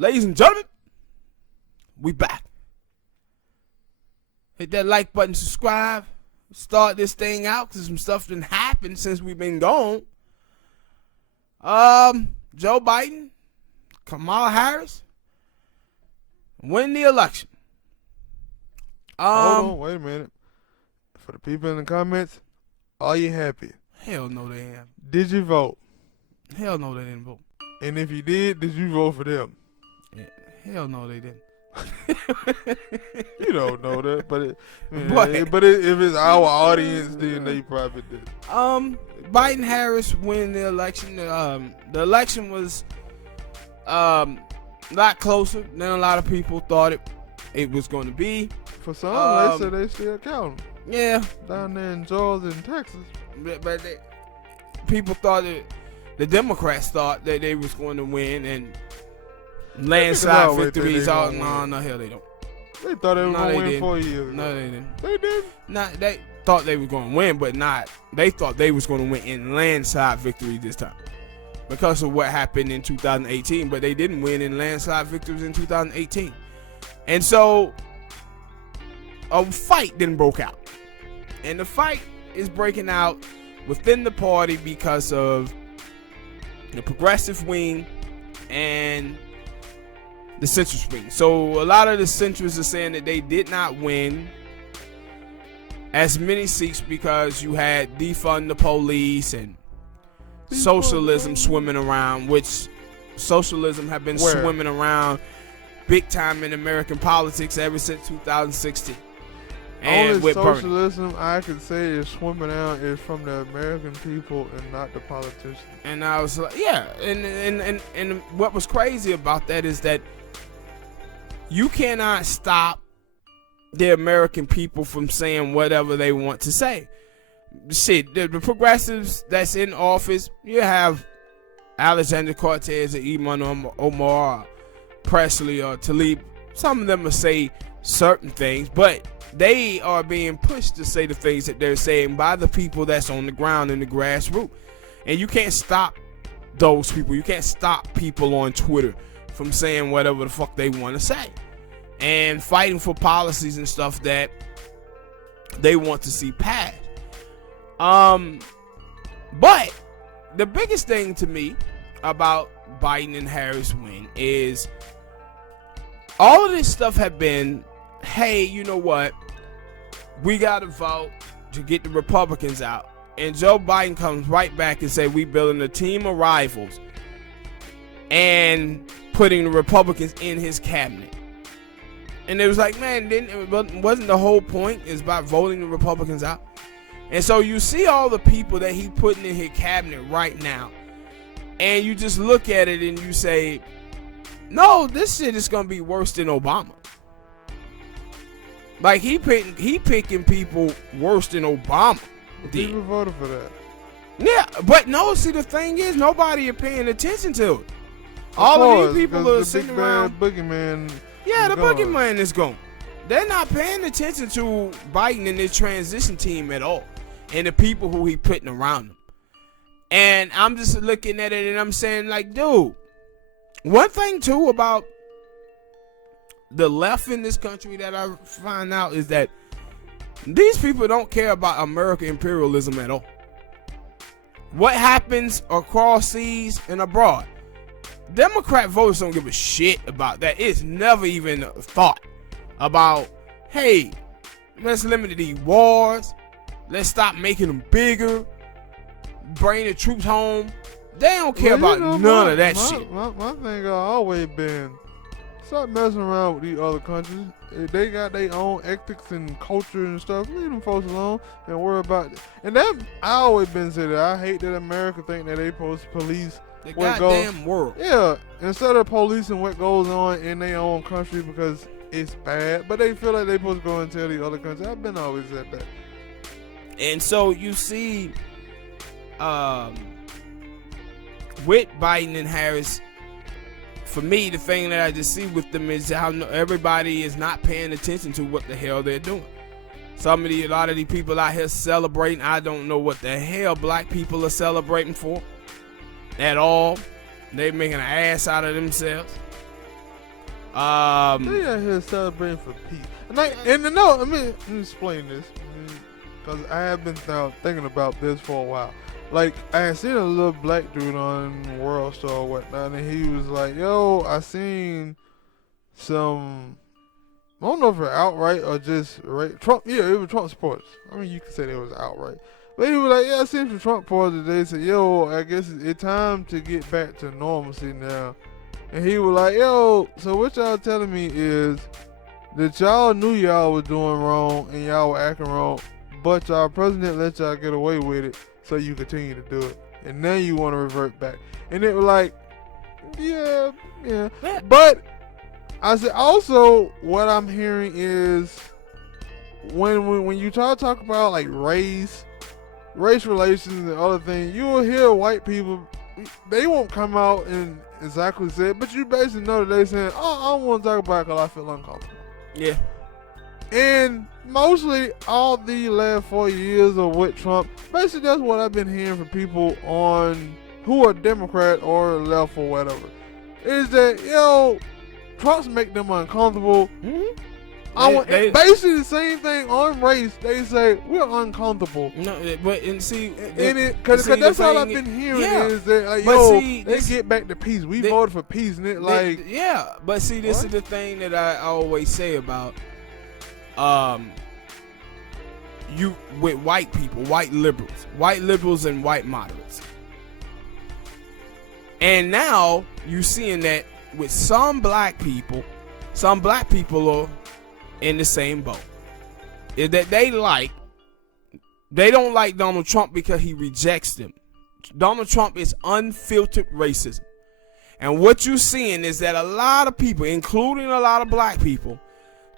Ladies and gentlemen, we back. Hit that like button, subscribe. Start this thing out because some stuff done happened since we've been gone. Joe Biden, Kamala Harris, win the election. Hold on, wait a minute. For the people in the comments, are you happy? Hell no, they ain't. Did you vote? Hell no, they didn't vote. And if you did you vote for them? Yeah, hell no, they didn't. You don't know that, but if it's our audience, then they probably did. Biden Harris win the election. The election was a lot closer than a lot of people thought it was going to be. For some, they said they still count them. Yeah, down there in Georgia and Texas. But people thought the Democrats thought that they was going to win and landslide victories. No, hell they don't. They thought they were going to win 4 years ago. No, they didn't. They did. They thought they were going to win, but not. They thought they was going to win in landslide victory this time because of what happened in 2018. But they didn't win in landslide victories in 2018, and so a fight then broke out, and the fight is breaking out within the party because of the progressive wing and the centrist wing. So a lot of the centrists are saying that they did not win as many seats because you had defund the police and socialism swimming around, which socialism have been swimming around big time in American politics ever since 2016. And only with socialism I could say is swimming out is from the American people and not the politicians. And I was like, yeah, and what was crazy about that is that you cannot stop the American people from saying whatever they want to say. Shit, the progressives that's in office, you have Alexander Cortez or Ilhan Omar, Presley or Tlaib. Some of them will say certain things, but they are being pushed to say the things that they're saying by the people that's on the ground in the grassroots. And you can't stop those people. You can't stop people on Twitter from saying whatever the fuck they want to say and fighting for policies and stuff that they want to see passed. But the biggest thing to me about Biden and Harris win is all of this stuff have been, hey, you know what? We got to vote to get the Republicans out. And Joe Biden comes right back and say we building a team of rivals and putting the Republicans in his cabinet. And it was like, man, wasn't the whole point is about voting the Republicans out? And so you see all the people that he putting in his cabinet right now, and you just look at it and you say, no, this shit is gonna be worse than Obama. Like he picking people worse than Obama. People voted for that. Yeah, but no. See, the thing is, nobody is paying attention to it. All of these people are sitting around. Boogeyman. Yeah, the boogeyman is gone. They're not paying attention to Biden and his transition team at all, and the people who he putting around him. And I'm just looking at it and I'm saying, like, dude, one thing too about the left in this country that I find out is that these people don't care about American imperialism at all. What happens across seas and abroad, Democrat voters don't give a shit about that. It's never even a thought about, hey, let's limit these wars. Let's stop making them bigger. Bring the troops home. They don't care about none of that shit. My thing always been, stop messing around with these other countries. If they got their own ethics and culture and stuff, leave them folks alone and worry about it. And that I always been saying that I hate that America think that they supposed to police the what goddamn world. Yeah, instead of policing what goes on in their own country because it's bad, but they feel like they supposed to go and tell the other countries. I've been always at that. And so you see, with Biden and Harris, for me, the thing that I just see with them is how everybody is not paying attention to what the hell they're doing. A lot of these people out here celebrating. I don't know what the hell black people are celebrating for at all. They're making an ass out of themselves. They out here celebrating for peace. Let me explain this, because I have been thinking about this for a while. Like, I had seen a little black dude on World Star or whatnot, and he was like, "Yo, I seen some." I don't know if it's outright or just Trump. Yeah, it was Trump supporters. I mean, you could say they was outright. But he was like, "Yeah, I seen some Trump supporters today." Said, "Yo, I guess it's time to get back to normalcy now." And he was like, "Yo, so what y'all telling me is that y'all knew y'all was doing wrong and y'all were acting wrong, but y'all president let y'all get away with it, so you continue to do it, and now you want to revert back." And it was like, yeah. But I said also what I'm hearing is when you try to talk about like race relations and other things, you will hear white people, they won't come out and exactly say it, but you basically know that they saying, "Oh, I don't want to talk about it because I feel uncomfortable." Yeah. And mostly all the last 4 years of with Trump, basically that's what I've been hearing from people who are Democrat or left or whatever, is that, Trump's make them uncomfortable. Mm-hmm. Basically the same thing on race. They say we're uncomfortable. No, but see, because that's all I've been hearing is that they get back to peace. We voted for peace, and But see, this is the thing that I always say about you with white people, white liberals and white moderates. And now you seeing that with some black people are in the same boat. Is that they don't like Donald Trump because he rejects them. Donald Trump is unfiltered racism. And what you're seeing is that a lot of people, including a lot of black people,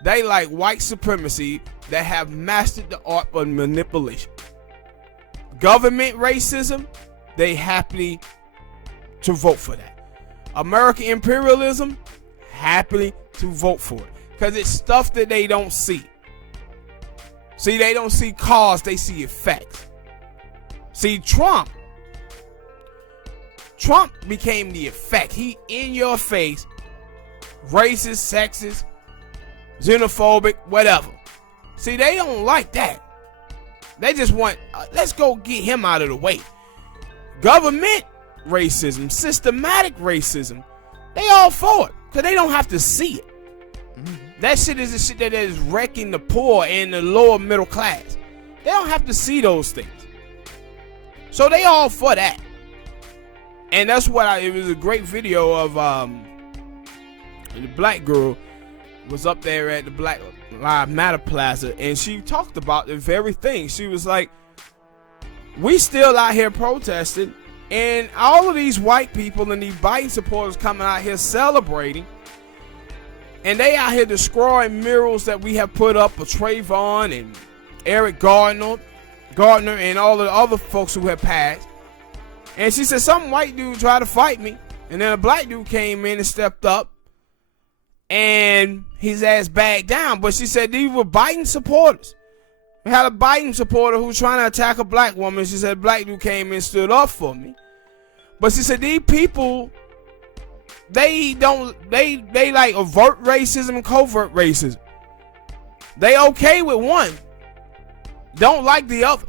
they like white supremacy that have mastered the art of manipulation. Government racism, they happily to vote for that. American imperialism, happily to vote for it. Because it's stuff that they don't see. See, they don't see cause, they see effects. See, Trump became the effect. He in your face, racist, sexist, xenophobic, whatever. See, they don't like that. They just want, let's go get him out of the way. Government racism, systematic racism, they all for it. Because they don't have to see it. That shit is the shit that is wrecking the poor and the lower middle class. They don't have to see those things. So they all for that. And that's what it was a great video of the black girl was up there at the Black Lives Matter Plaza, and she talked about the very thing. She was like, we still out here protesting, and all of these white people and these Biden supporters coming out here celebrating, and they out here destroying murals that we have put up of Trayvon and Eric Gardner and all the other folks who have passed. And she said some white dude tried to fight me, and then a black dude came in and stepped up, and his ass backed down. But she said these were Biden supporters. We had a Biden supporter who was trying to attack a black woman. She said a black dude came in and stood up for me. But she said these people, they like overt racism and covert racism. They okay with one, don't like the other.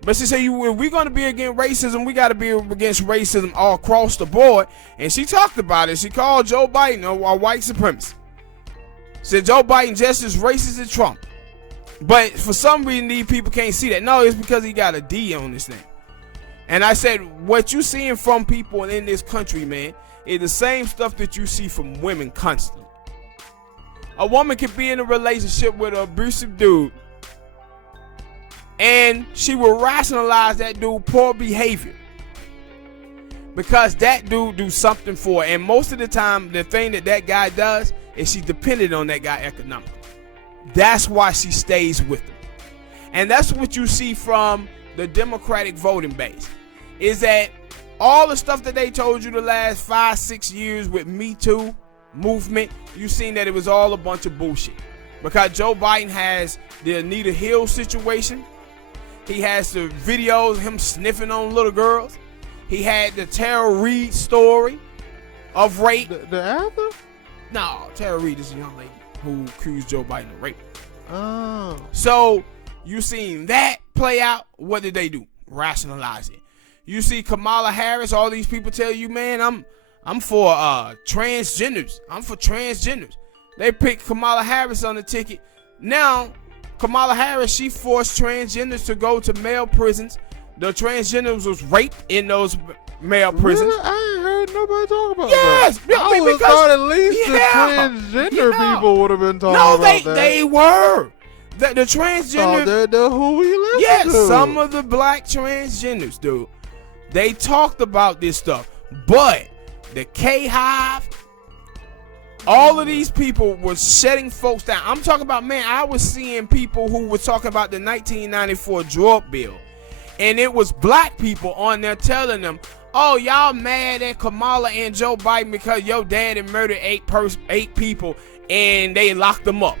But she said, if we're going to be against racism, we got to be against racism all across the board. And she talked about it. She called Joe Biden a white supremacist. Said Joe Biden just as racist as Trump. But for some reason, these people can't see that. No, it's because he got a D on this thing. And I said, what you seeing from people in this country, man, is the same stuff that you see from women constantly. A woman can be in a relationship with an abusive dude, and she will rationalize that dude poor behavior because that dude do something for her. And most of the time, the thing that guy does is she's dependent on that guy economically. That's why she stays with him. And that's what you see from the Democratic voting base, is that all the stuff that they told you the last 5-6 years with Me Too movement, you seen that it was all a bunch of bullshit. Because Joe Biden has the Anita Hill situation. He has the videos of him sniffing on little girls. He had the Tara Reid story of rape. The actor? No, Tara Reid is a young lady who accused Joe Biden of rape. Oh. So you seen that play out. What did they do? Rationalize it. You see Kamala Harris, all these people tell you, man, I'm for transgenders. I'm for transgenders. They picked Kamala Harris on the ticket. Now, Kamala Harris, she forced transgenders to go to male prisons. The transgenders was raped in those male prisons. Really? I ain't heard nobody talk about Yes, that. I would have thought at least the transgender people would have been talking about that. No, they were. The transgender. Oh, they're who we listen yes, to. some of the black transgenders, dude. They talked about this stuff. But the K-Hive, all of these people were shutting folks down. I'm talking about, man, I was seeing people who were talking about the 1994 drug bill. And it was black people on there telling them, oh, y'all mad at Kamala and Joe Biden because your daddy murdered eight people and they locked them up.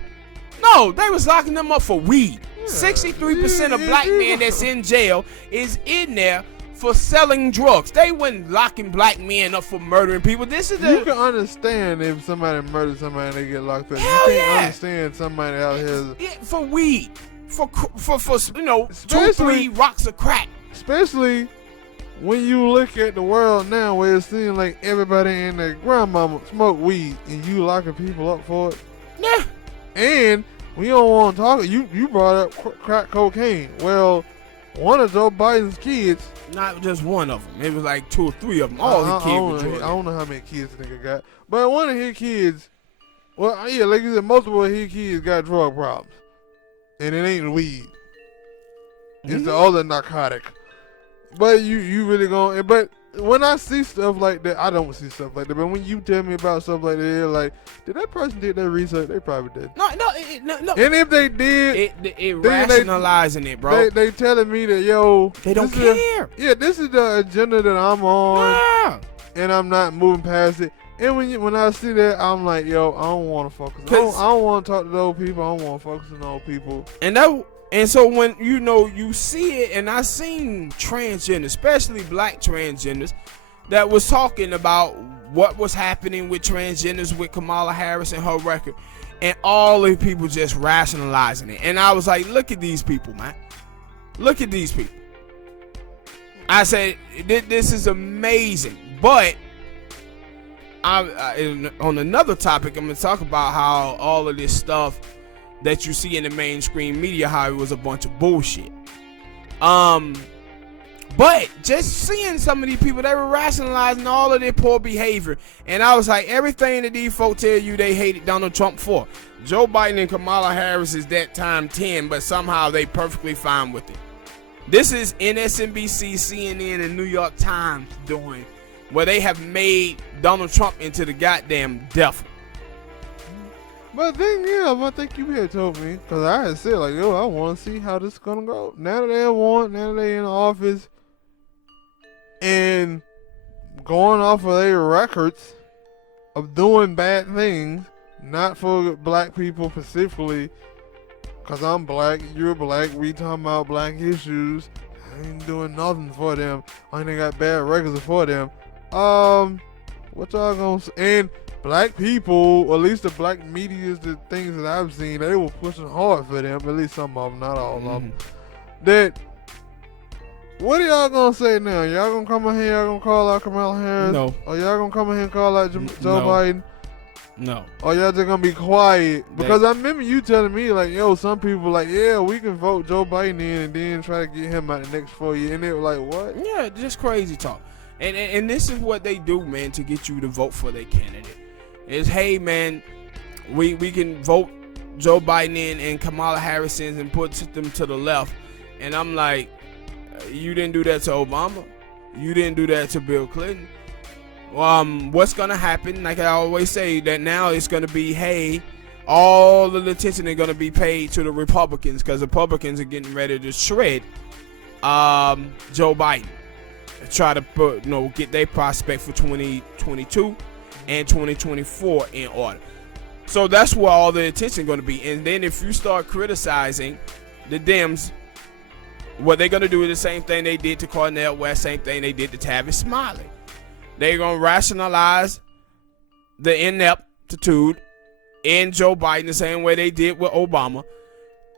No, they was locking them up for weed. 63% of black men that's in jail is in there for selling drugs. They wasn't locking black men up for murdering people. This is you can understand if somebody murders somebody and they get locked up. You can't understand somebody out here for weed, for 2-3 rocks of crack. Especially when you look at the world now, where it seems like everybody and their grandmama smoke weed, and you locking people up for it. Yeah. And we don't want to talk. You brought up crack cocaine. Well, one of Joe Biden's kids. Not just one of them. It was like 2 or 3 of them. All his kids. I don't know how many kids the nigga got, but one of his kids. Well, yeah, like you said, multiple of his kids got drug problems, and it ain't weed. It's the other narcotic. But you really gonna. But when I see stuff like that, I don't see stuff like that. But when you tell me about stuff like that, like, did that person did their research? They probably did. No. And if they did, it rationalizing it, bro. They telling me that, yo, they don't care. This is the agenda that I'm on, and I'm not moving past it. And when I see that, I'm like, yo, I don't want to focus. I don't want to talk to those people. I don't want to focus on those people. And so when you see it, and I seen transgenders, especially black transgenders, that was talking about what was happening with transgenders with Kamala Harris and her record, and all the people just rationalizing it. And I was like, look at these people, man. Look at these people. I said, this is amazing. But on another topic, I'm going to talk about how all of this stuff that you see in the mainstream media, how it was a bunch of bullshit. But just seeing some of these people, they were rationalizing all of their poor behavior. And I was like, everything that these folks tell you they hated Donald Trump for, Joe Biden and Kamala Harris is that time 10, but somehow they perfectly fine with it. This is MSNBC, CNN, and New York Times doing, where they have made Donald Trump into the goddamn devil. But then, I think you had told me, because I had said, like, yo, I want to see how this is going to go. Now that they in the office, and going off of their records of doing bad things, not for black people specifically, because I'm black, you're black, we talking about black issues, I ain't doing nothing for them, I ain't got bad records for them. What y'all gonna say? And black people, or at least the black media, the things that I've seen, they were pushing hard for them, at least some of them, not all of them. That, what are y'all gonna say now? Y'all gonna come in here, y'all gonna call out Kamala Harris? No. Or y'all gonna come in here and call out Joe Biden? No. Or y'all just gonna be quiet? Because I remember you telling me, like, yo, some people like, yeah, we can vote Joe Biden in and then try to get him out the next 4 years. And they were like, what? Yeah, just crazy talk. And this is what they do, man, to get you to vote for their candidate. Is, hey, man, we can vote Joe Biden in and Kamala Harris in and put them to the left. And I'm like, you didn't do that to Obama. You didn't do that to Bill Clinton. What's going to happen, like I always say, that now it's going to be, hey, all of the attention is going to be paid to the Republicans, because Republicans are getting ready to shred Joe Biden. Try to get their prospect for 2022 and 2024 in order. So that's where all the attention is going to be. And then if you start criticizing the Dems, what they're going to do is the same thing they did to Cornel West, same thing they did to Tavis Smiley. They're going to rationalize the inept ineptitude in Joe Biden the same way they did with Obama.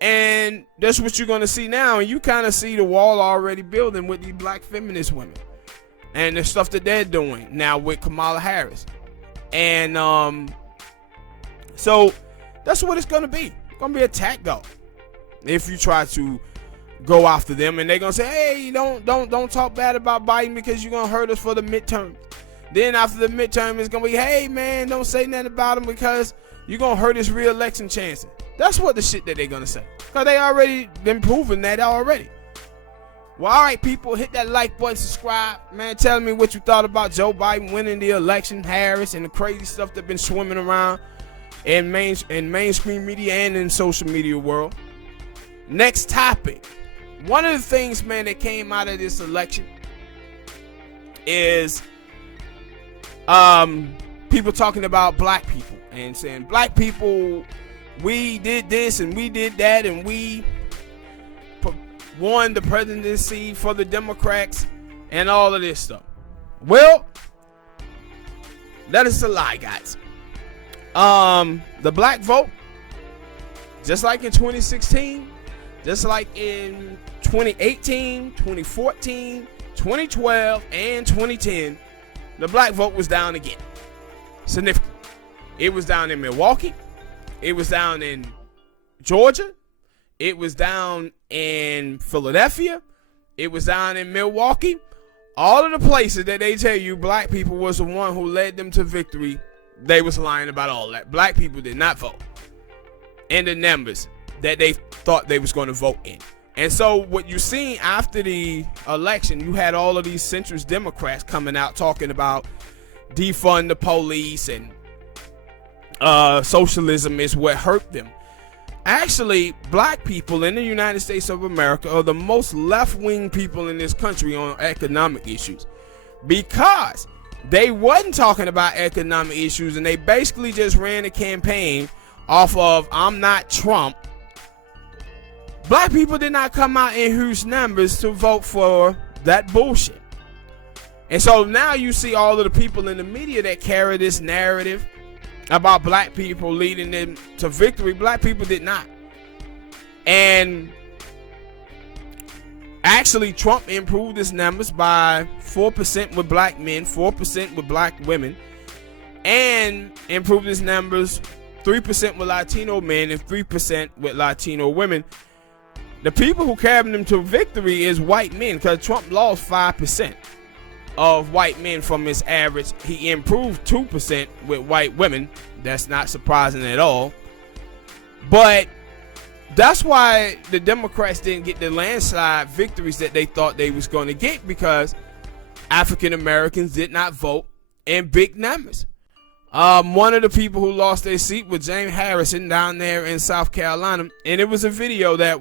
And that's what you're going to see now. And you kind of see the wall already building with these black feminist women and the stuff that they're doing now with Kamala Harris. And so that's what it's going to be. It's going to be a attack dog if you try to go after them. And they're going to say, hey, don't talk bad about Biden because you're going to hurt us for the midterm. Then after the midterm, it's going to be, hey, man, don't say nothing about him because you're going to hurt his re-election chances. That's what the shit that they're going to say. Because they already been proving that already. Well, all right, people, hit that like button, subscribe. Man, tell me what you thought about Joe Biden winning the election, Harris, and the crazy stuff that's been swimming around in mainstream media and in social media world. Next topic. One of the things, man, that came out of this election is people talking about black people and saying black people, we did this and we did that and we won the presidency for the Democrats and all of this stuff. Well, that is a lie, guys. The black vote, just like in 2016, just like in 2018, 2014, 2012, and 2010, the black vote was down again. Significant. It was down in Milwaukee. It was down in Georgia. It was down in Philadelphia. It was down in Milwaukee. All of the places that they tell you black people was the one who led them to victory, they was lying about all that. Black people did not vote in the numbers that they thought they was going to vote in. And so what you seen after the election, you had all of these centrist Democrats coming out talking about defund the police and socialism is what hurt them. Actually, black people in the United States of America are the most left-wing people in this country on economic issues because they wasn't talking about economic issues and they basically just ran a campaign off of I'm not Trump. Black people did not come out in huge numbers to vote for that bullshit. And so now you see all of the people in the media that carry this narrative about black people leading them to victory. Black people did not. And actually, Trump improved his numbers by 4% with black men, 4% with black women, and improved his numbers 3% with Latino men and 3% with Latino women. The people who carried them to victory is white men because Trump lost 5% of white men from his average. He improved 2% with white women. That's not surprising at all. But that's why the Democrats didn't get the landslide victories that they thought they was going to get, because African Americans did not vote in big numbers. One of the people who lost their seat was James Harrison down there in South Carolina, and it was a video that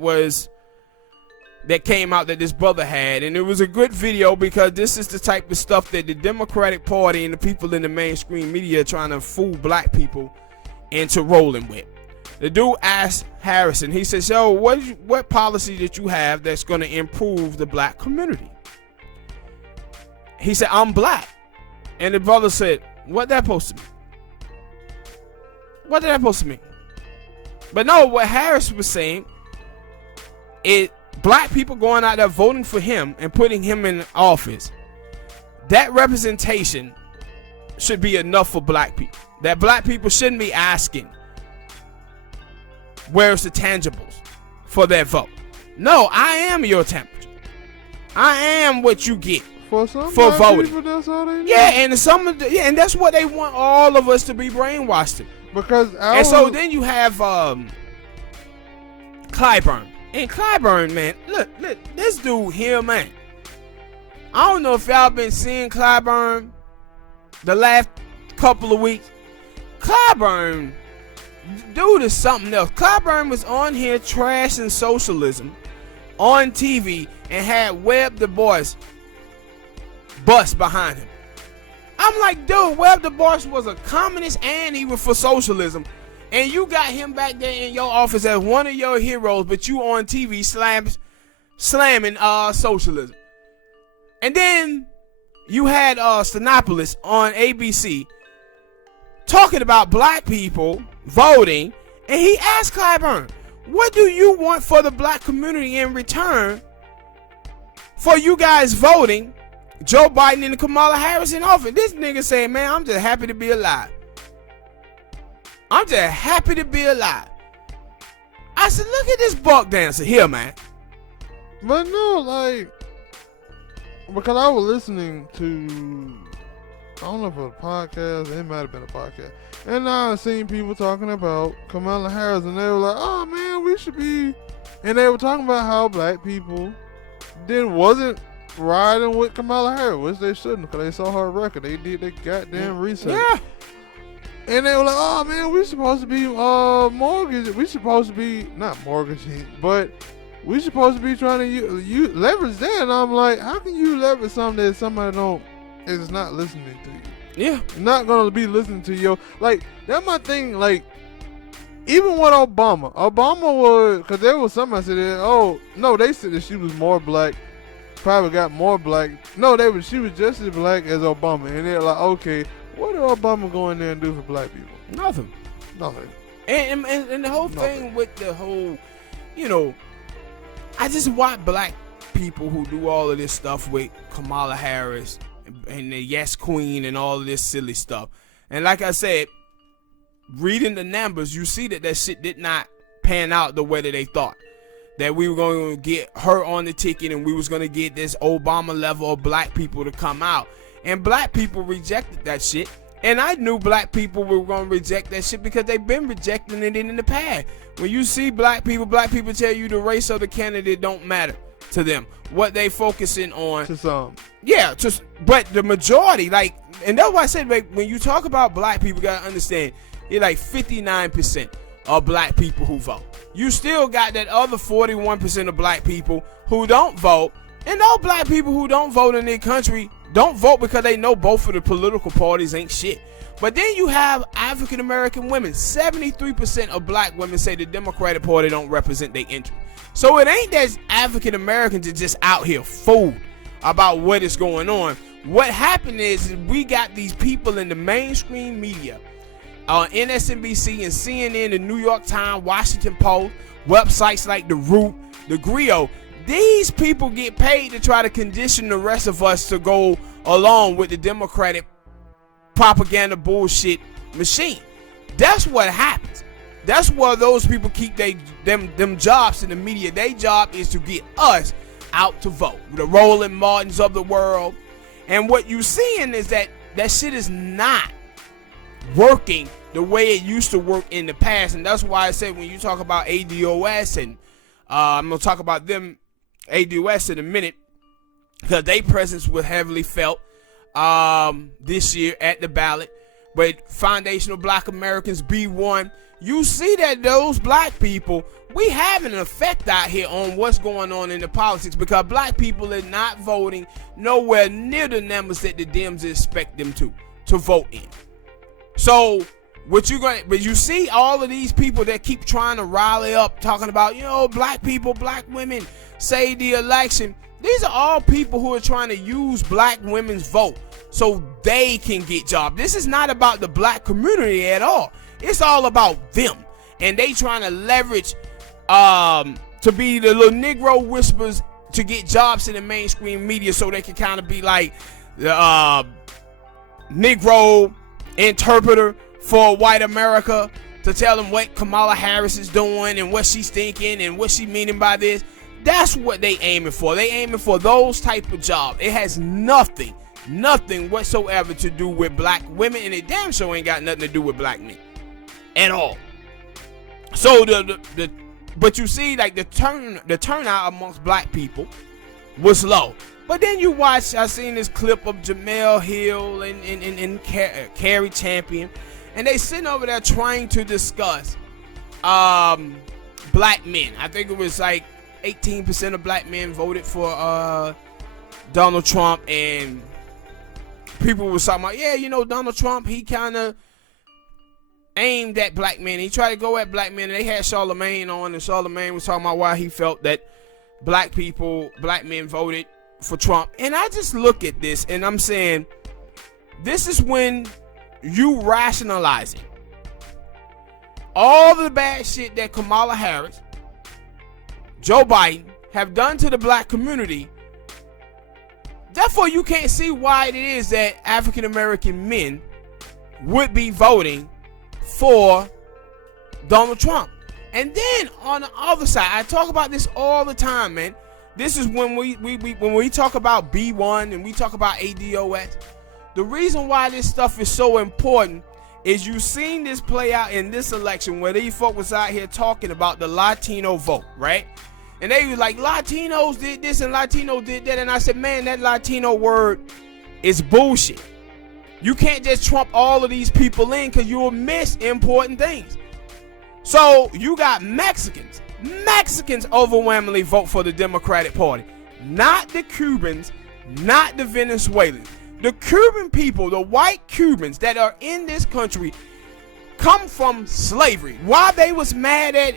came out that this brother had, and it was a good video because this is the type of stuff that the Democratic Party and the people in the mainstream media are trying to fool black people into rolling with. The dude asked Harrison, he says, yo, what policy did you have that's going to improve the black community? He said, I'm black. And the brother said, what that supposed to mean? What did that supposed to mean? But no, what Harris was saying, black people going out there voting for him and putting him in office, that representation should be enough for black people. That black people shouldn't be asking, where's the tangibles for their vote? No, I am your temperature. I am what you get for voting. People, that's all they need. Yeah, and and that's what they want all of us to be brainwashed to. And so then you have Clyburn. And Clyburn, man, look, this dude here, man. I don't know if y'all been seeing Clyburn the last couple of weeks. Clyburn, dude is something else. Clyburn was on here trashing socialism on TV and had Webb Du Bois bus behind him. I'm like, dude, Webb Du Bois was a communist and he was for socialism. And you got him back there in your office as one of your heroes, but you on TV slamming socialism. And then you had Stephanopoulos on ABC talking about black people voting, and he asked Clyburn, what do you want for the black community in return for you guys voting Joe Biden and Kamala Harris in office? This nigga saying, man, I'm just happy to be alive. I'm just happy to be alive. I said, look at this buck dancer here, man. But no, like, because I was listening to, I don't know if it was a podcast, it might have been a podcast, and I seen people talking about Kamala Harris, and they were like, oh man, we should be, and they were talking about how black people wasn't riding with Kamala Harris, which they shouldn't, because they saw her record, they did their goddamn research. Yeah. And they were like, oh man, we supposed to be not mortgaging, but we supposed to be trying to leverage that. And I'm like, how can you leverage something that somebody is not listening to you? Yeah. Not gonna be listening to you. Like, that's my thing. Like, even with Obama was, because there was somebody said that, oh no, they said that she was more black, probably got more black. No, she was just as black as Obama, and they're like, okay, what did Obama go in there and do for black people? Nothing. And the whole thing with the whole, I just watch black people who do all of this stuff with Kamala Harris and the Yes Queen and all of this silly stuff. And like I said, reading the numbers, you see that shit did not pan out the way that they thought. That we were going to get her on the ticket and we was going to get this Obama level of black people to come out. And black people rejected that shit. And I knew black people were going to reject that shit because they've been rejecting it in the past. When you see black people tell you the race of the candidate don't matter to them. What they focusing on. To some. Yeah, but the majority, like, and that's why I said, like, when you talk about black people, you got to understand, it's like 59% of black people who vote. You still got that other 41% of black people who don't vote. And those black people who don't vote in their country don't vote because they know both of the political parties ain't shit. But then you have African American women. 73% of black women say the Democratic Party don't represent their interest. So it ain't that African Americans are just out here fooled about what is going on. What happened is we got these people in the mainstream media, MSNBC and CNN, the New York Times, Washington Post, websites like The Root, The Griot. These people get paid to try to condition the rest of us to go along with the Democratic propaganda bullshit machine. That's what happens. That's why those people keep them jobs in the media. Their job is to get us out to vote. The Roland Martins of the world. And what you seeing is that shit is not working the way it used to work in the past. And that's why I said when you talk about ADOS, and I'm going to talk about them, ADOS, in a minute, because their presence was heavily felt this year at the ballot. But Foundational Black Americans, B1, you see that those black people, we having an effect out here on what's going on in the politics, because black people are not voting nowhere near the numbers that the Dems expect them to vote in. So but you see all of these people that keep trying to rally up, talking about, black people, black women, say the election. These are all people who are trying to use black women's vote so they can get jobs. This is not about the black community at all. It's all about them. And they trying to leverage to be the little Negro whispers to get jobs in the mainstream media so they can kind of be like the Negro interpreter for white America, to tell them what Kamala Harris is doing and what she's thinking and what she meaning by this. That's what they aiming for. They aiming for those type of jobs. It has nothing whatsoever to do with black women, and it damn sure ain't got nothing to do with black men at all. So but you see, like, the turnout amongst black people was low. But then you watch, I seen this clip of Jamel Hill and Carrie Champion, and they sitting over there trying to discuss black men. I think it was like 18% of black men voted for Donald Trump, and people were talking about, Donald Trump, he kind of aimed at black men. He tried to go at black men, and they had Charlemagne on, and Charlemagne was talking about why he felt that black men voted for Trump. And I just look at this and I'm saying, this is when you rationalizing all the bad shit that Kamala Harris, Joe Biden have done to the black community. Therefore, you can't see why it is that African American men would be voting for Donald Trump. And then on the other side, I talk about this all the time, man. This is when we talk about B1 and we talk about ADOS. The reason why this stuff is so important is you've seen this play out in this election where these folk was out here talking about the Latino vote, right? And they was like, Latinos did this and Latinos did that. And I said, man, that Latino word is bullshit. You can't just trump all of these people in because you will miss important things. So you got Mexicans. Mexicans overwhelmingly vote for the Democratic Party. Not the Cubans, not the Venezuelans. The Cuban people, the white Cubans that are in this country, come from slavery. Why they was mad at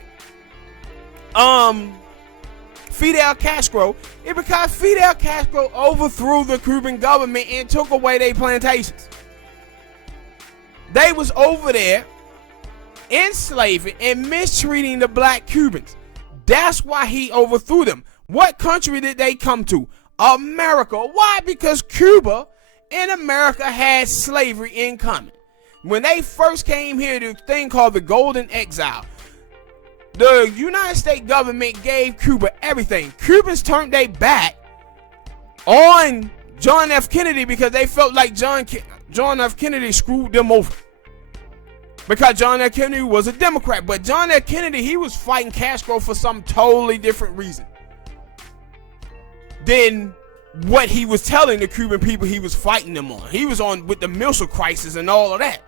Fidel Castro, it's because Fidel Castro overthrew the Cuban government and took away their plantations. They was over there enslaving and mistreating the black Cubans. That's why he overthrew them. What country did they come to? America. Why? Because Cuba and America had slavery in common. When they first came here, the thing called the Golden Exile, the United States government gave Cuba everything. Cubans turned their back on John F. Kennedy because they felt like John F. Kennedy screwed them over. Because John F. Kennedy was a Democrat. But John F. Kennedy, he was fighting Castro for some totally different reason than what he was telling the Cuban people he was fighting them on. He was on with the missile crisis and all of that.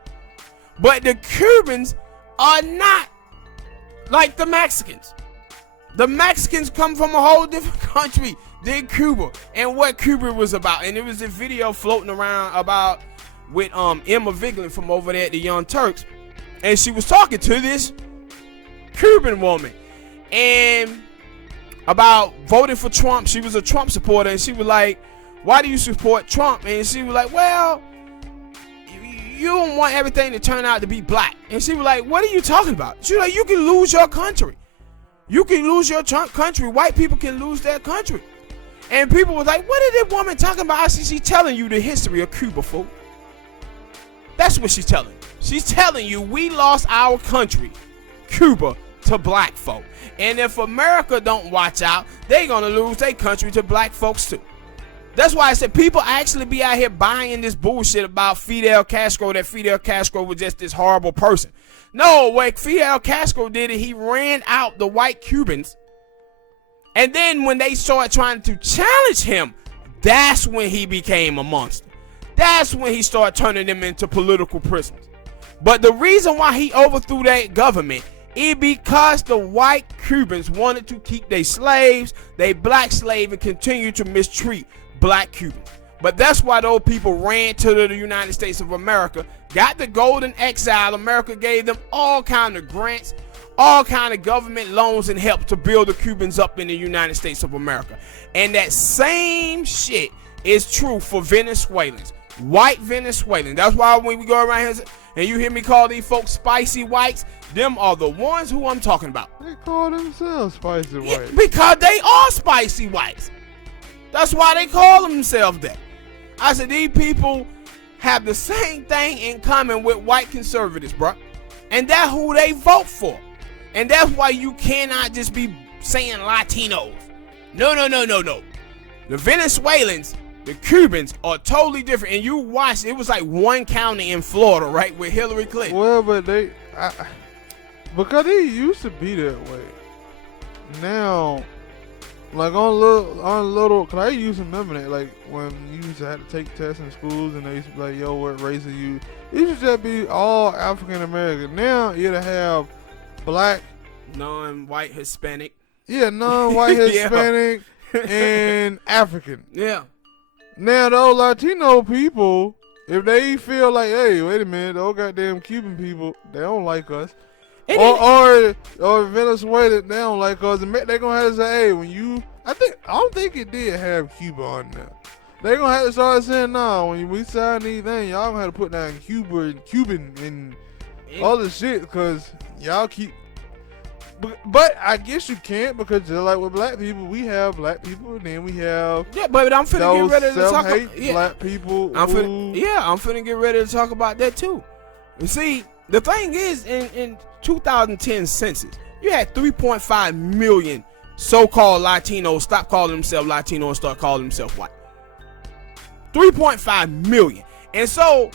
But the Cubans are not like the Mexicans. The Mexicans come from a whole different country than Cuba and what Cuba was about. And there was a video floating around about with Emma Vigeland from over there at the Young Turks. And she was talking to this Cuban woman and about voting for Trump. She was a Trump supporter and she was like, why do you support Trump? And she was like, well, you don't want everything to turn out to be black. And she was like, what are you talking about? She was like, you can lose your country. You can lose your country. White people can lose their country. And people was like, what is this woman talking about? I said, she's telling you the history of Cuba, fool. That's what she's telling you. She's telling you we lost our country, Cuba, to black folk. And if America don't watch out, they're going to lose their country to black folks too. That's why I said people actually be out here buying this bullshit about Fidel Castro, that Fidel Castro was just this horrible person. No, what Fidel Castro did is he ran out the white Cubans. And then when they started trying to challenge him, that's when he became a monster. That's when he started turning them into political prisoners. But the reason why he overthrew that government is because the white Cubans wanted to keep their slaves, they black slaves, and continue to mistreat black Cubans. But that's why those people ran to the United States of America, got the Golden Exile. America gave them all kind of grants, all kind of government loans and help to build the Cubans up in the United States of America. And that same shit is true for Venezuelans, white Venezuelans. That's why when we go around here and you hear me call these folks spicy whites, them are the ones who I'm talking about. They call themselves spicy whites. Because they are spicy whites. That's why they call themselves that. I said these people have the same thing in common with white conservatives, bro. And that's who they vote for. And that's why you cannot just be saying Latinos. No. The Venezuelans, the Cubans are totally different. And you watch, it was like one county in Florida, right, with Hillary Clinton. Well, but because they used to be that way. Now, like on little, cause I used to remember that, like when you used to have to take tests in schools and they used to be like, yo, what race are you? It used to just be all African American. Now you'd have black, non-white, Hispanic. Yeah, non-white, Hispanic, and African. Yeah. Now those Latino people, if they feel like, hey, wait a minute, those goddamn Cuban people, they don't like us. Or Venezuela, they don't like us. They're gonna have to say, hey, when you, I don't think it did have Cuba on there. They gonna have to start saying, nah, when we sign these things, y'all gonna have to put down Cuban and other shit, because y'all keep. But I guess you can't, because just like with black people, we have black people, and then we have but I'm finna get ready to talk about black people. I'm finna get ready to talk about that too. You see, the thing is, in 2010 census, you had 3.5 million so-called Latinos stop calling themselves Latino and start calling themselves white. 3.5 million. And so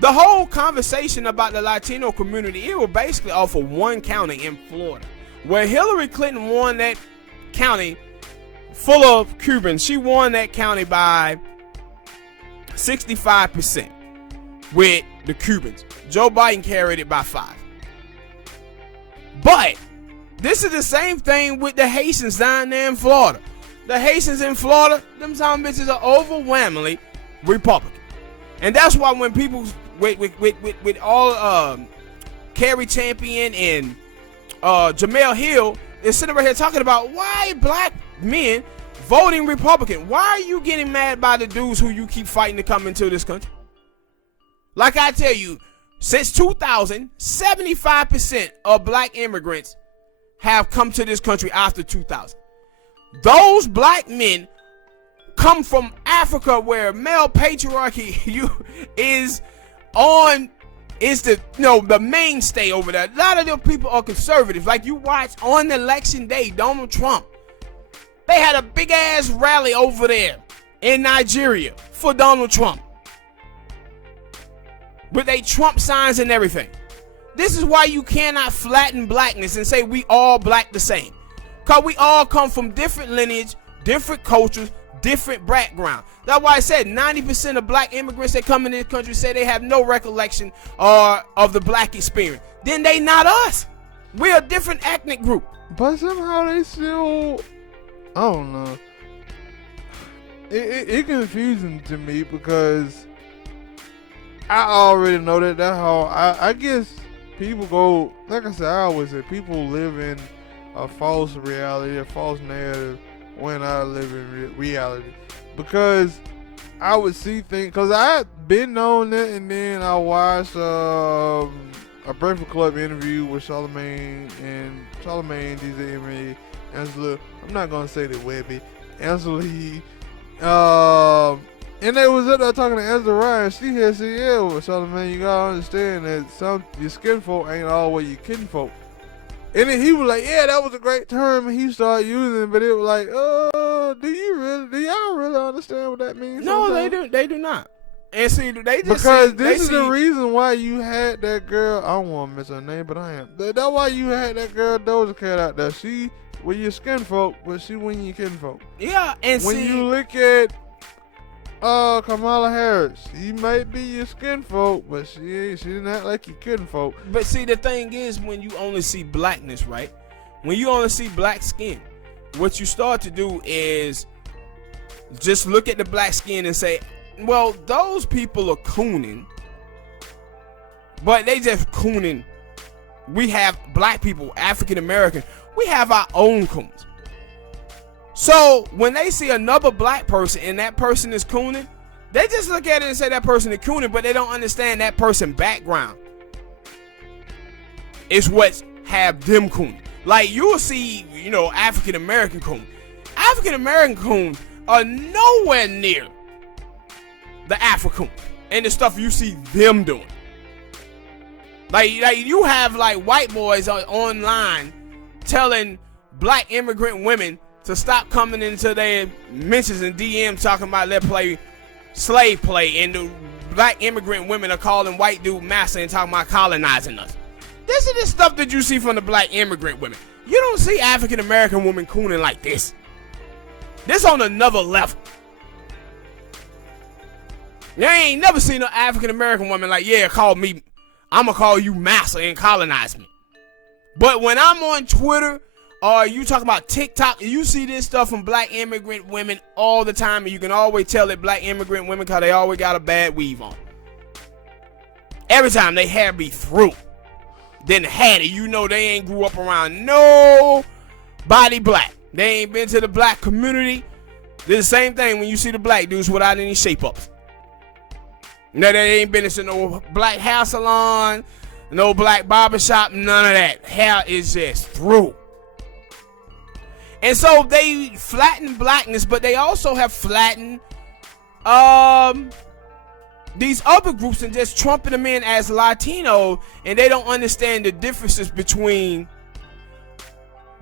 the whole conversation about the Latino community, it was basically off of one county in Florida, where Hillary Clinton won that county full of Cubans. She won that county by 65% with the Cubans. Joe Biden carried it by 5. But this is the same thing with the Haitians down there in Florida. The Haitians in Florida, them some bitches are overwhelmingly Republican. And that's why when people with all Kerry Champion and Jamel Hill is sitting right here talking about why black men voting Republican. Why are you getting mad by the dudes who you keep fighting to come into this country? Like I tell you, since 2000, 75% of black immigrants have come to this country after 2000. Those black men come from Africa, where male patriarchy is the mainstay over there. A lot of them people are conservative. Like you watch on election day, Donald Trump, they had a big ass rally over there in Nigeria for Donald Trump, with they Trump signs and everything. This is why you cannot flatten blackness and say we all black the same. Because we all come from different lineage, different cultures, different background. That's why I said 90% of black immigrants that come in this country say they have no recollection of the black experience. Then they not us. We're a different ethnic group. But somehow they still, I don't know. It confusing to me, because I already know that. That's how I guess people go, like I said, I always say people live in a false reality, a false narrative, when I live in reality. Because I would see things, because I had been on it, and then I watched a Breakfast Club interview with Charlamagne, DJ Angela, I'm not going to say the Webby, Angela Lee, and they was up there talking to Ezra Ryan. She had said, yeah, well, Charlamagne, you gotta understand that your skin folk ain't always your kin folk. And then he was like, yeah, that was a great term, and he started using it, but it was like, do y'all really understand what that means? No, they do not. And see, they just because this is the reason why you had that girl, I don't want to miss her name, but I am. That's why you had that girl Doja Cat out there. She with your skin folk, but she when your kin folk. Yeah, and when you look at Kamala Harris, she might be your skin folk, but she didn't act like your kin folk. But see, the thing is, when you only see blackness, right? When you only see black skin, what you start to do is just look at the black skin and say, well, those people are cooning, but they just cooning. We have black people, African American, we have our own coons. So when they see another black person and that person is cooning, they just look at it and say that person is cooning, but they don't understand that person's background is what have them cooning. Like you'll see, African American coon. African American coons are nowhere near the African and the stuff you see them doing. Like you have like white boys online telling black immigrant women to stop coming into their mentions and DMs talking about let's play slave play, and the black immigrant women are calling white dude master and talking about colonizing us. This is the stuff that you see from the black immigrant women. You don't see African American women cooning like this. This on another level. You ain't never seen an African American woman like, yeah, I'ma call you master and colonize me. But when I'm on Twitter, or you talk about TikTok, and you see this stuff from black immigrant women all the time, and you can always tell that black immigrant women, because they always got a bad weave on. Every time they hair be through. Then had it, they ain't grew up around nobody black. They ain't been to the black community. This is the same thing when you see the black dudes without any shape-ups. No, they ain't been to no black hair salon, no black barbershop, none of that. Hair is just through. And so they flatten blackness, but they also have flattened these other groups and just trumping them in as Latino, and they don't understand the differences between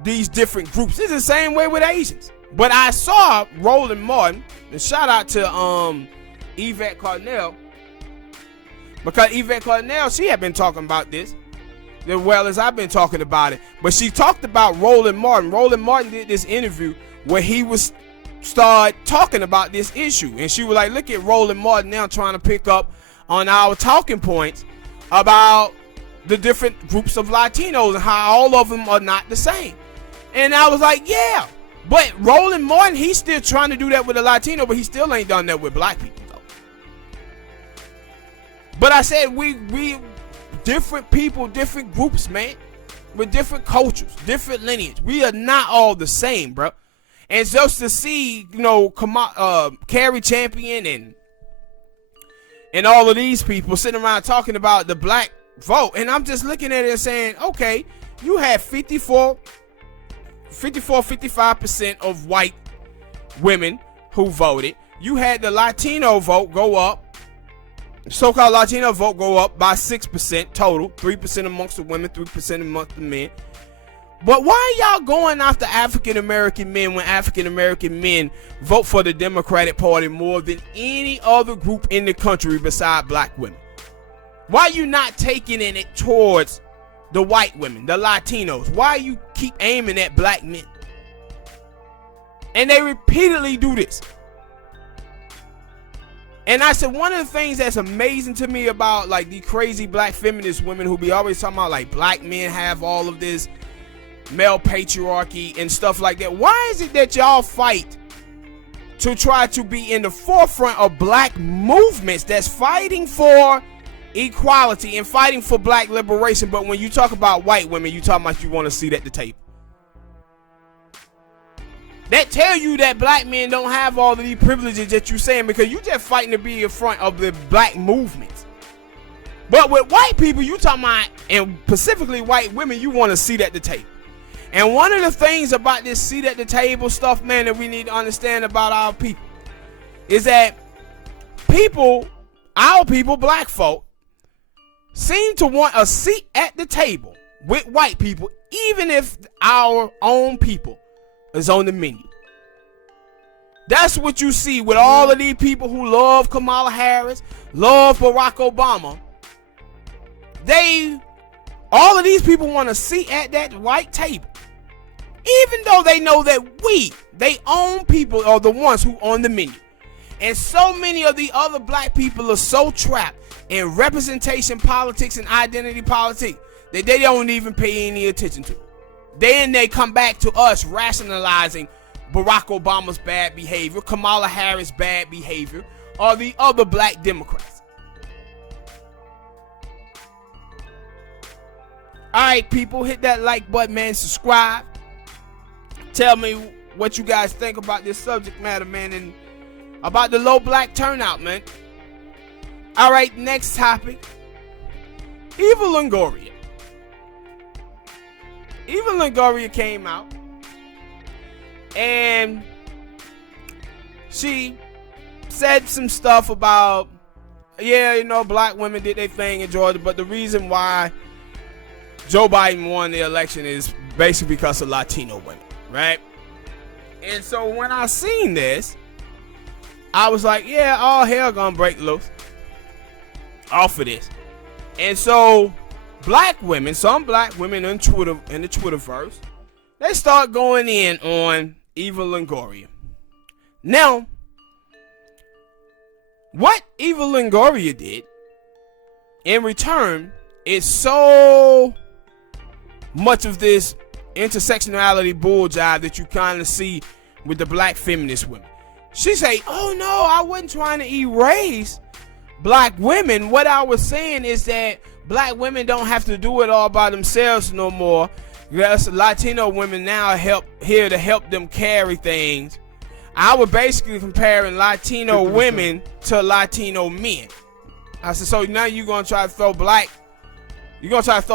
these different groups. It's the same way with Asians. But I saw Roland Martin, and shout out to Yvette Carnell, because Yvette Carnell, she had been talking about this as well as I've been talking about it. But she talked about Roland Martin. Roland Martin did this interview where he was start talking about this issue, and she was like, look at Roland Martin now trying to pick up on our talking points about the different groups of Latinos and how all of them are not the same. And I was like, yeah, but Roland Martin, he's still trying to do that with the Latino, but he still ain't done that with black people though. But I said we different people, different groups, man, with different cultures, different lineage. We are not all the same, bro. And just to see, you know, Carrie Champion and all of these people sitting around talking about the black vote, and I'm just looking at it and saying, okay, you have 55% of white women who voted. You had the Latino vote go up, so-called Latino vote go up by 6% total, 3% amongst the women, 3% amongst the men. But why are y'all going after African American men when African American men vote for the Democratic Party more than any other group in the country beside black women? Why are you not taking it towards the white women, the Latinos? Why you keep aiming at black men? And they repeatedly do this. And I said, one of the things that's amazing to me about like the crazy black feminist women who be always talking about like black men have all of this male patriarchy and stuff like that. Why is it that y'all fight to try to be in the forefront of black movements that's fighting for equality and fighting for black liberation, but when you talk about white women, you talking about you want to sit at the table? That tell you that black men don't have all of these privileges that you saying, because you just fighting to be in front of the black movements. But with white people, you talking about, and specifically white women, you want to sit at the table. And one of the things about this seat at the table stuff, man, that we need to understand about our people is that our people, black folk, seem to want a seat at the table with white people, even if our own people is on the menu. That's what you see with all of these people who love Kamala Harris, love Barack Obama. All of these people want to sit at that white table, even though they know that they own people, are the ones who on the menu. And so many of the other black people are so trapped in representation politics and identity politics that they don't even pay any attention to. Then they come back to us rationalizing Barack Obama's bad behavior, Kamala Harris' bad behavior, or the other black Democrats. Alright, people, hit that like button, man. Subscribe. Tell me what you guys think about this subject matter, man, and about the low black turnout, man. Alright, next topic. Eva Longoria. Eva Longoria came out and she said some stuff about, yeah, you know, black women did their thing in Georgia, but the reason why Joe Biden won the election is basically because of Latino women, right? And so when I seen this, I was like, yeah, all hell gonna break loose off of this. And so black women, some black women in the Twitterverse, they start going in on Eva Longoria. Now, what Eva Longoria did in return is so much of this intersectionality bull jive that you kind of see with the black feminist women. She say, oh no, I wasn't trying to erase black women. What I was saying is that black women don't have to do it all by themselves no more. Yes, Latino women now here to help them carry things. I was basically comparing Latino 50%. women to Latino men. I said, so now you're gonna try to throw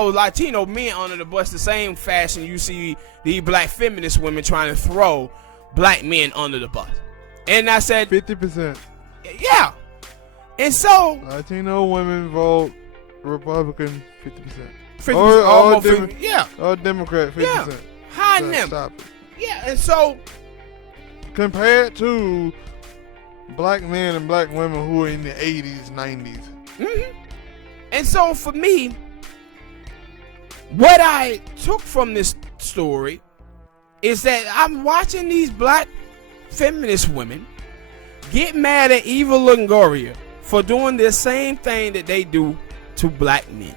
Latino men under the bus the same fashion you see the black feminist women trying to throw black men under the bus. And I said, 50%. yeah. And so Latino women vote Republican 50%. 50%, Or almost Demo- 50, yeah, Or Democrat 50%. Yeah. high Stop- number. Stop it. Yeah, and so Compared to black men and black women who are in the 80s, 90s. And so for me, what I took from this story is that I'm watching these black feminist women get mad at Eva Longoria for doing the same thing that they do to black men.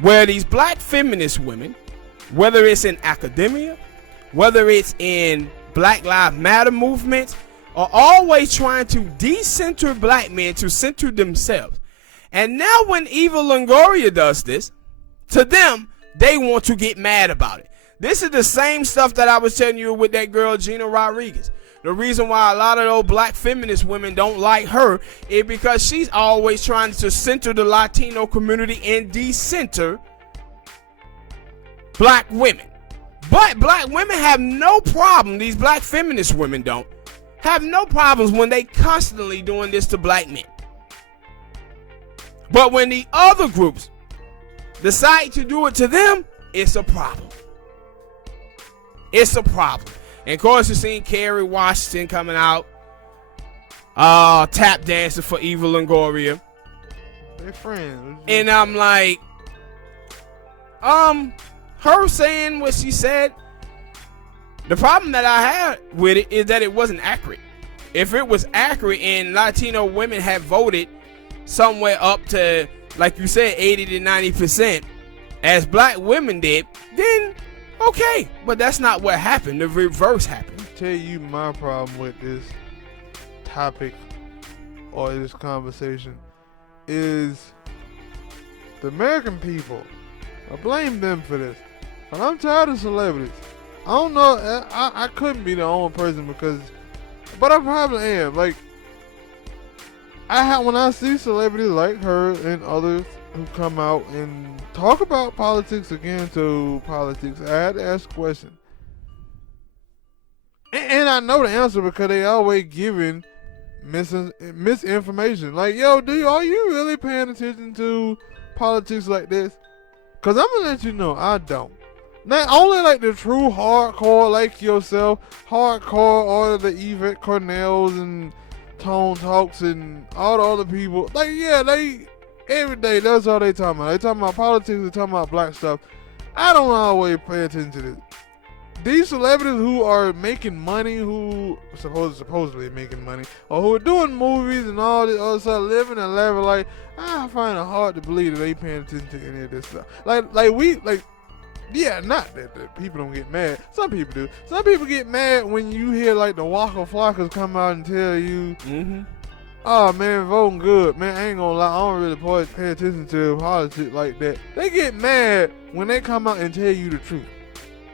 Where these black feminist women, whether it's in academia, whether it's in Black Lives Matter movements, are always trying to decenter black men to center themselves. And now when Eva Longoria does this, to them, they want to get mad about it. This is the same stuff that I was telling you with that girl Gina Rodriguez. The reason why a lot of those black feminist women don't like her is because she's always trying to center the Latino community and decenter black women. But black women have no problem, these black feminist women don't, have no problems when they constantly doing this to black men. But when the other groups decide to do it to them, it's a problem. It's a problem. And of course, you've seen Kerry Washington coming out, tap dancing for Eva Longoria. They're friends. And I'm like, her saying what she said, the problem that I had with it is that it wasn't accurate. If it was accurate and Latino women had voted somewhere up to, like you said, 80 to 90%, as black women did, then okay. But that's not what happened. The reverse happened. Tell you my problem with this topic or this conversation is the American people. I blame them for this. But I'm tired of celebrities. I don't know. I couldn't be the only person but I probably am. Like, when I see celebrities like her and others who come out and talk about politics again to politics, I had to ask a question. And I know the answer because they always giving misinformation. Like, yo, are you really paying attention to politics like this? Because I'm going to let you know, I don't. Not only like the true hardcore like yourself, hardcore, all of the Yvette Cornells and Tone Talks and all the other people. Like, yeah, they, every day, that's all they talking about. They talking about politics, they talking about black stuff. I don't always pay attention to this. These celebrities who are making money, who supposedly making money, or who are doing movies and all this other stuff, living a level like, I find it hard to believe that they paying attention to any of this stuff. Yeah, not that people don't get mad. Some people do. Some people get mad when you hear like the Waka Flockas come out and tell you, oh man, voting good. Man, I ain't gonna lie, I don't really pay attention to politics like that. They get mad when they come out and tell you the truth.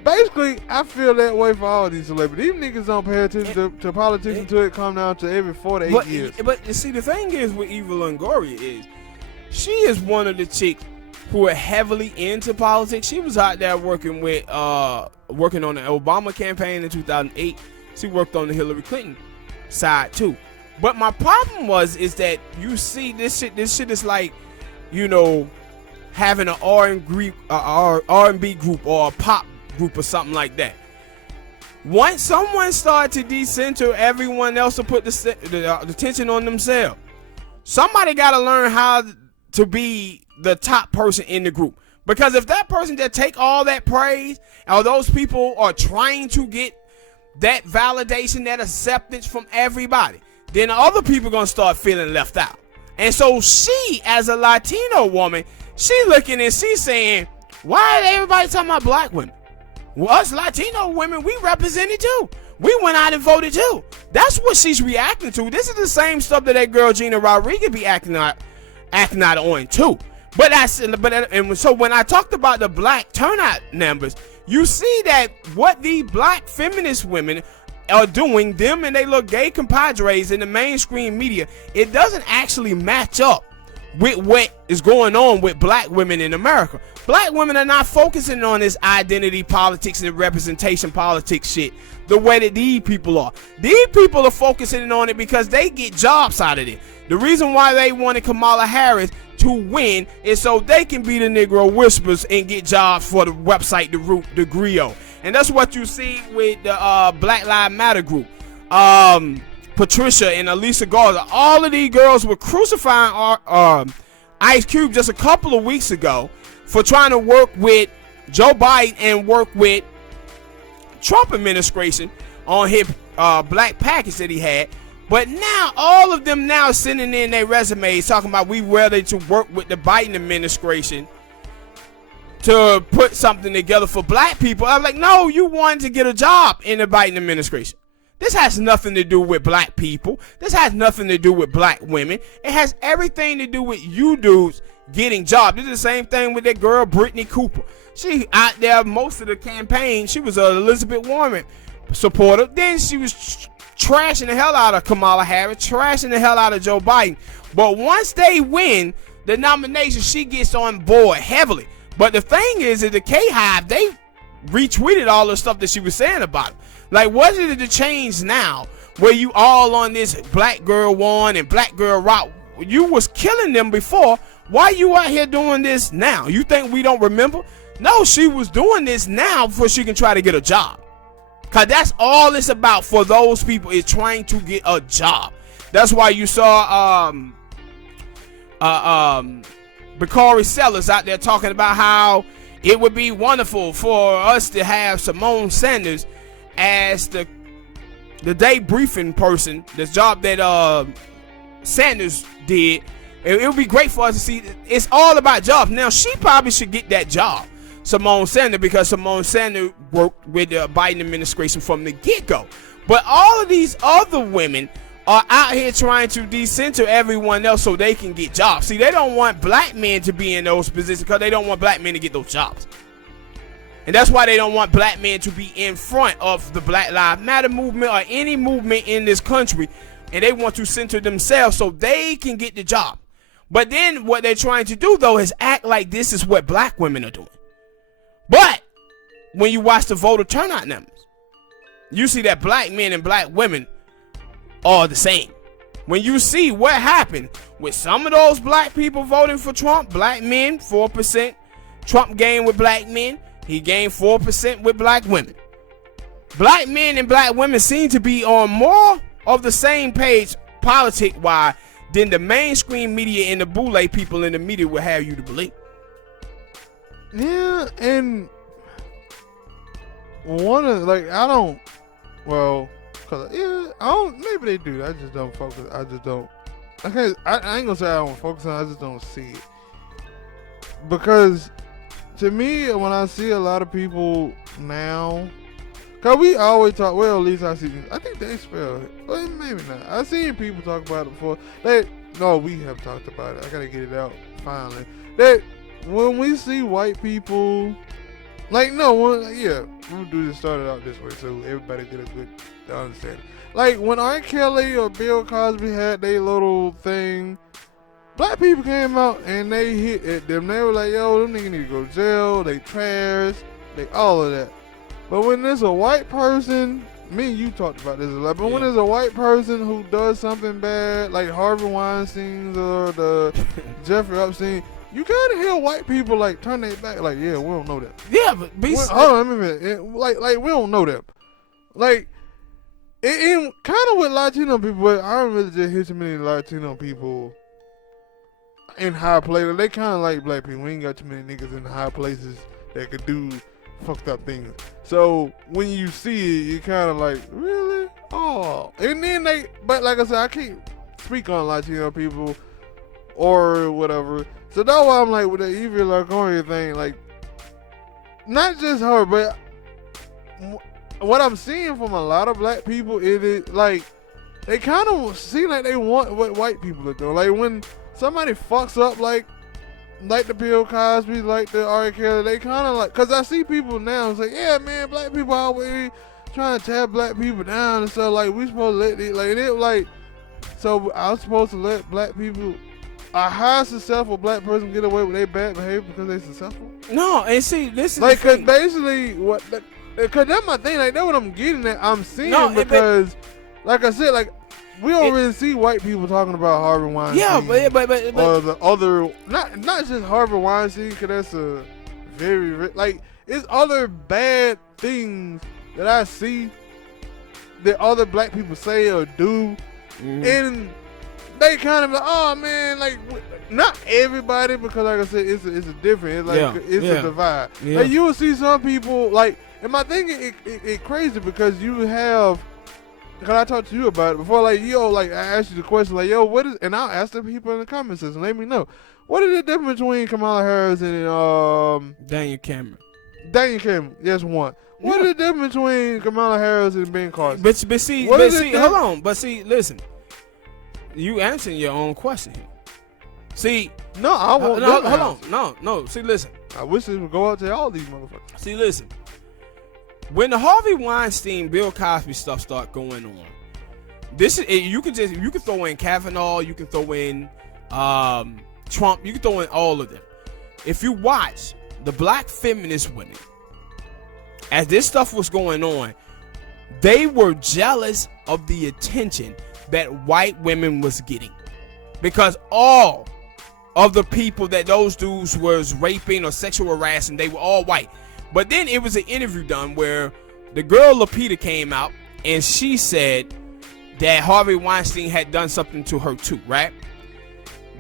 Basically, I feel that way for all these celebrities. These niggas don't pay attention to politics until it come down to every 4 to 8 years. But you see, the thing is with Eva Longoria is, she is one of the chicks who are heavily into politics. She was out there working on the Obama campaign in 2008. She worked on the Hillary Clinton side too. But my problem is that you see this shit is like, you know, having an R&B group or a pop group or something like that. Once someone started to decenter, everyone else will put the attention on themselves. Somebody got to learn how to be the top person in the group. Because if that person that take all that praise, or those people are trying to get that validation, that acceptance from everybody, then other people going to start feeling left out. And so she, as a Latino woman, she looking and she saying, why is everybody talking about black women? Well, us Latino women, we represented too. We went out and voted too. That's what she's reacting to. This is the same stuff that girl Gina Rodriguez be acting out on too. So when I talked about the black turnout numbers, you see that what the black feminist women are doing, them and they little gay compadres in the mainstream media, it doesn't actually match up with what is going on with black women in America. Black women are not focusing on this identity politics and representation politics shit the way that these people are. These people are focusing on it because they get jobs out of it. The reason why they wanted Kamala Harris to win is so they can be the Negro Whispers and get jobs for the website The Griot. And that's what you see with the Black Lives Matter group. Patricia and Elisa Garza, all of these girls were crucifying Ice Cube just a couple of weeks ago for trying to work with Joe Biden and work with Trump administration on his black package that he had. But now all of them now sending in their resumes talking about we ready to work with the Biden administration to put something together for black people. I'm like, no, you wanted to get a job in the Biden administration. This has nothing to do with black people. This has nothing to do with black women. It has everything to do with you dudes getting jobs. This is the same thing with that girl, Brittany Cooper. She out there most of the campaign. She was an Elizabeth Warren supporter. Then she was trashing the hell out of Kamala Harris, trashing the hell out of Joe Biden. But once they win the nomination, she gets on board heavily. But the thing is that the K-Hive, they retweeted all the stuff that she was saying about him. Like, what is it to change now where you all on this black girl won and black girl rock? You was killing them before. Why you out here doing this now? You think we don't remember? No, she was doing this now before she can try to get a job. Because that's all it's about for those people, is trying to get a job. That's why you saw Bakari Sellers out there talking about how it would be wonderful for us to have Simone Sanders as the day briefing person, the job that Sanders did. It would be great for us to see. It's all about jobs. Now, she probably should get that job, Simone Sanders, because Simone Sanders worked with the Biden administration from the get-go. But all of these other women are out here trying to decenter everyone else so they can get jobs. See, they don't want black men to be in those positions because they don't want black men to get those jobs. And that's why they don't want black men to be in front of the Black Lives Matter movement or any movement in this country. And they want to center themselves so they can get the job. But then what they're trying to do, though, is act like this is what black women are doing. But when you watch the voter turnout numbers, you see that black men and black women are the same. When you see what happened with some of those black people voting for Trump, black men, 4%. Trump gained with black men. He gained 4% with black women. Black men and black women seem to be on more of the same page politic-wise than the mainstream media and the boule people in the media would have you to believe. Yeah, and one of, like, I don't, well, cause yeah, I don't, maybe they do. I just don't focus. I just don't. I ain't gonna say I don't focus on it, I just don't see it. Because to me, when I see a lot of people now, cause we always talk, well, at least I think they spell it. Well, maybe not. I've seen people talk about it before. We have talked about it. I gotta get it out finally. That when we see white people, we do just start it out this way so everybody get a good understanding. Like when R. Kelly or Bill Cosby had their little thing, black people came out and they hit at them. They were like, yo, them niggas need to go to jail. They trash. They all of that. But when there's a white person, me and you talked about this a lot, but when there's a white person who does something bad, like Harvey Weinstein or the Jeffrey Epstein, you kind of hear white people like turn their back, like, yeah, we don't know that. Yeah, but hold on a minute. Like we don't know that. Like, it kind of with Latino people, but I don't really just hear too many Latino people in high places. They kind of like black people. We ain't got too many niggas in high places that could do fucked up things. So when you see it, you kind of like, really? Oh. And then but like I said, I can't speak on Latino people or whatever. So that's why I'm like, with the Evie Longoria thing, like, not just her, but what I'm seeing from a lot of black people is like, they kind of seem like they want what white people are doing. Like when somebody fucks up, like the Bill Cosby, like the R. Kelly, they kind of like, cause I see people now say, yeah, man, black people always trying to tear black people down and stuff. Like we supposed to let it, like it like. So I was supposed to let black people, a high successful black person, get away with their bad behavior because they successful. No, and see, this is like, the cause thing. basically what, cause that's my thing. Like that's what I'm getting at. I'm seeing No, because, like I said, like we don't really see white people talking about Harvey Weinstein. Yeah, but or the other, not just Harvey Weinstein, cause that's a very like it's other bad things that I see that other black people say or do, and they kind of like, oh man, like not everybody, because like I said, it's a different, it's like it's a divide. Yeah. Like you will see some people like, and my thing it crazy because you have. Cause I talked to you about it before, like like I asked you the question, like what is, and I'll ask the people in the comment section, let me know, what is the difference between Kamala Harris and Daniel Cameron? Daniel Cameron, yes, one. What is the difference between Kamala Harris and Ben Carson? But see, hold on, but see, listen, you answering your own question here. See, no, I won't. Hold on, no. See, listen. I wish it would go out to all these motherfuckers. See, listen. When the Harvey Weinstein, Bill Cosby stuff start going on, this is you can throw in Kavanaugh, you can throw in Trump, you can throw in all of them. If you watch the black feminist women, as this stuff was going on, they were jealous of the attention that white women was getting, because all of the people that those dudes was raping or sexual harassing, they were all white. But then it was an interview done where the girl Lupita came out and she said that Harvey Weinstein had done something to her too, right?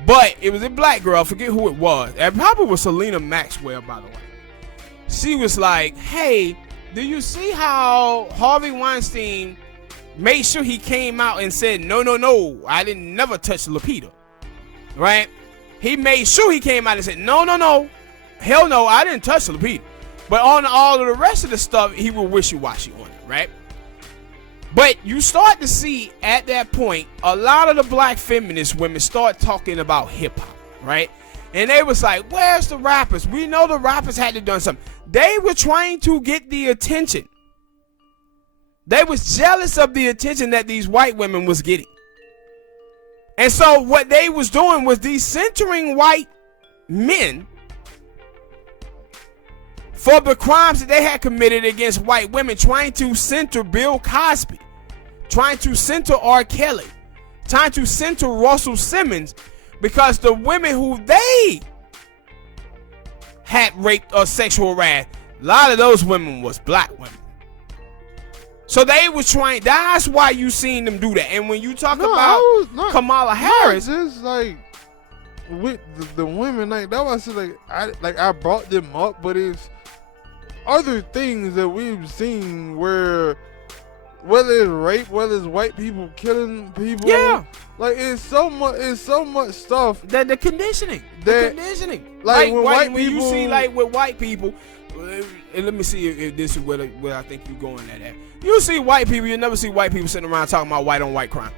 But it was a black girl, I forget who it was. It probably was Selena Maxwell, by the way. She was like, hey, do you see how Harvey Weinstein made sure he came out and said, no, I didn't never touch Lupita, right? He made sure he came out and said, no, hell no, I didn't touch Lupita. But on all of the rest of the stuff, he was wishy-washy on it, right? But you start to see at that point, a lot of the black feminist women start talking about hip-hop, right? And they was like, where's the rappers? We know the rappers had to done something. They were trying to get the attention. They was jealous of the attention that these white women was getting. And so what they was doing was decentering white men for the crimes that they had committed against white women, trying to center Bill Cosby, trying to center R. Kelly, trying to center Russell Simmons, because the women who they had raped or sexual harassed, a lot of those women was black women. So they was trying, that's why you seen them do that. And when you talk about Kamala Harris, just like with the women, like that was I brought them up, but it's other things that we've seen where, whether it's rape, whether it's white people killing people, like it's so much stuff. The conditioning, like when white people, you see, like with white people, and let me see if this is where I think you're going at. You see white people, you never see white people sitting around talking about white on white crime,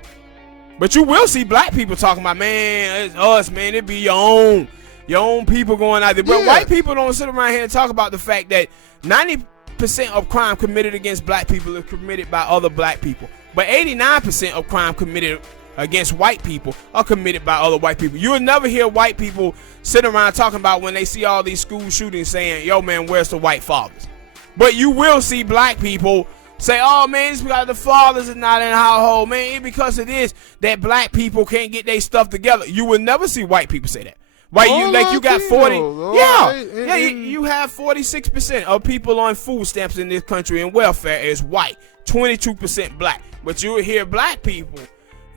but you will see black people talking about, man, it's us, man, it be your own people going out there. But white people don't sit around here and talk about the fact that 90% of crime committed against black people is committed by other black people, but 89% of crime committed against white people are committed by other white people. You'll never hear white people sitting around talking about when they see all these school shootings saying, yo man, where's the white fathers? But you will see black people say, oh man, it's because the fathers are not in the household, man, it's because it is that black people can't get their stuff together. You will never see white people say that. Right, you got 40, you have 46% of people on food stamps in this country and welfare is white, 22% black. But you will hear black people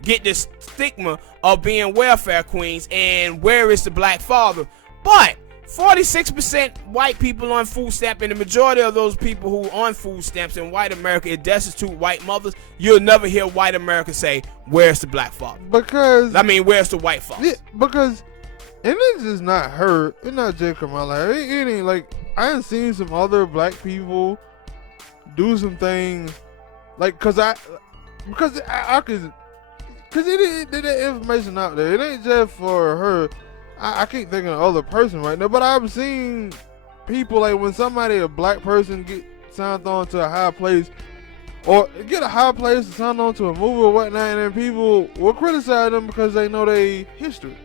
get this stigma of being welfare queens and where is the black father? But 46% white people on food stamp, and the majority of those people who are on food stamps in white America is destitute white mothers. You'll never hear white America say, where's the black father? Where's the white father? Yeah, because. And it's just not her. It's not J. Kamala. It ain't like, I ain't seen some other black people do some things like, cause it the information out there. It ain't just for her. I can't think of another person right now, but I've seen people like when somebody, a black person, get signed on to a high place, or get a high place to sign on to a movie or whatnot, and then people will criticize them because they know they history.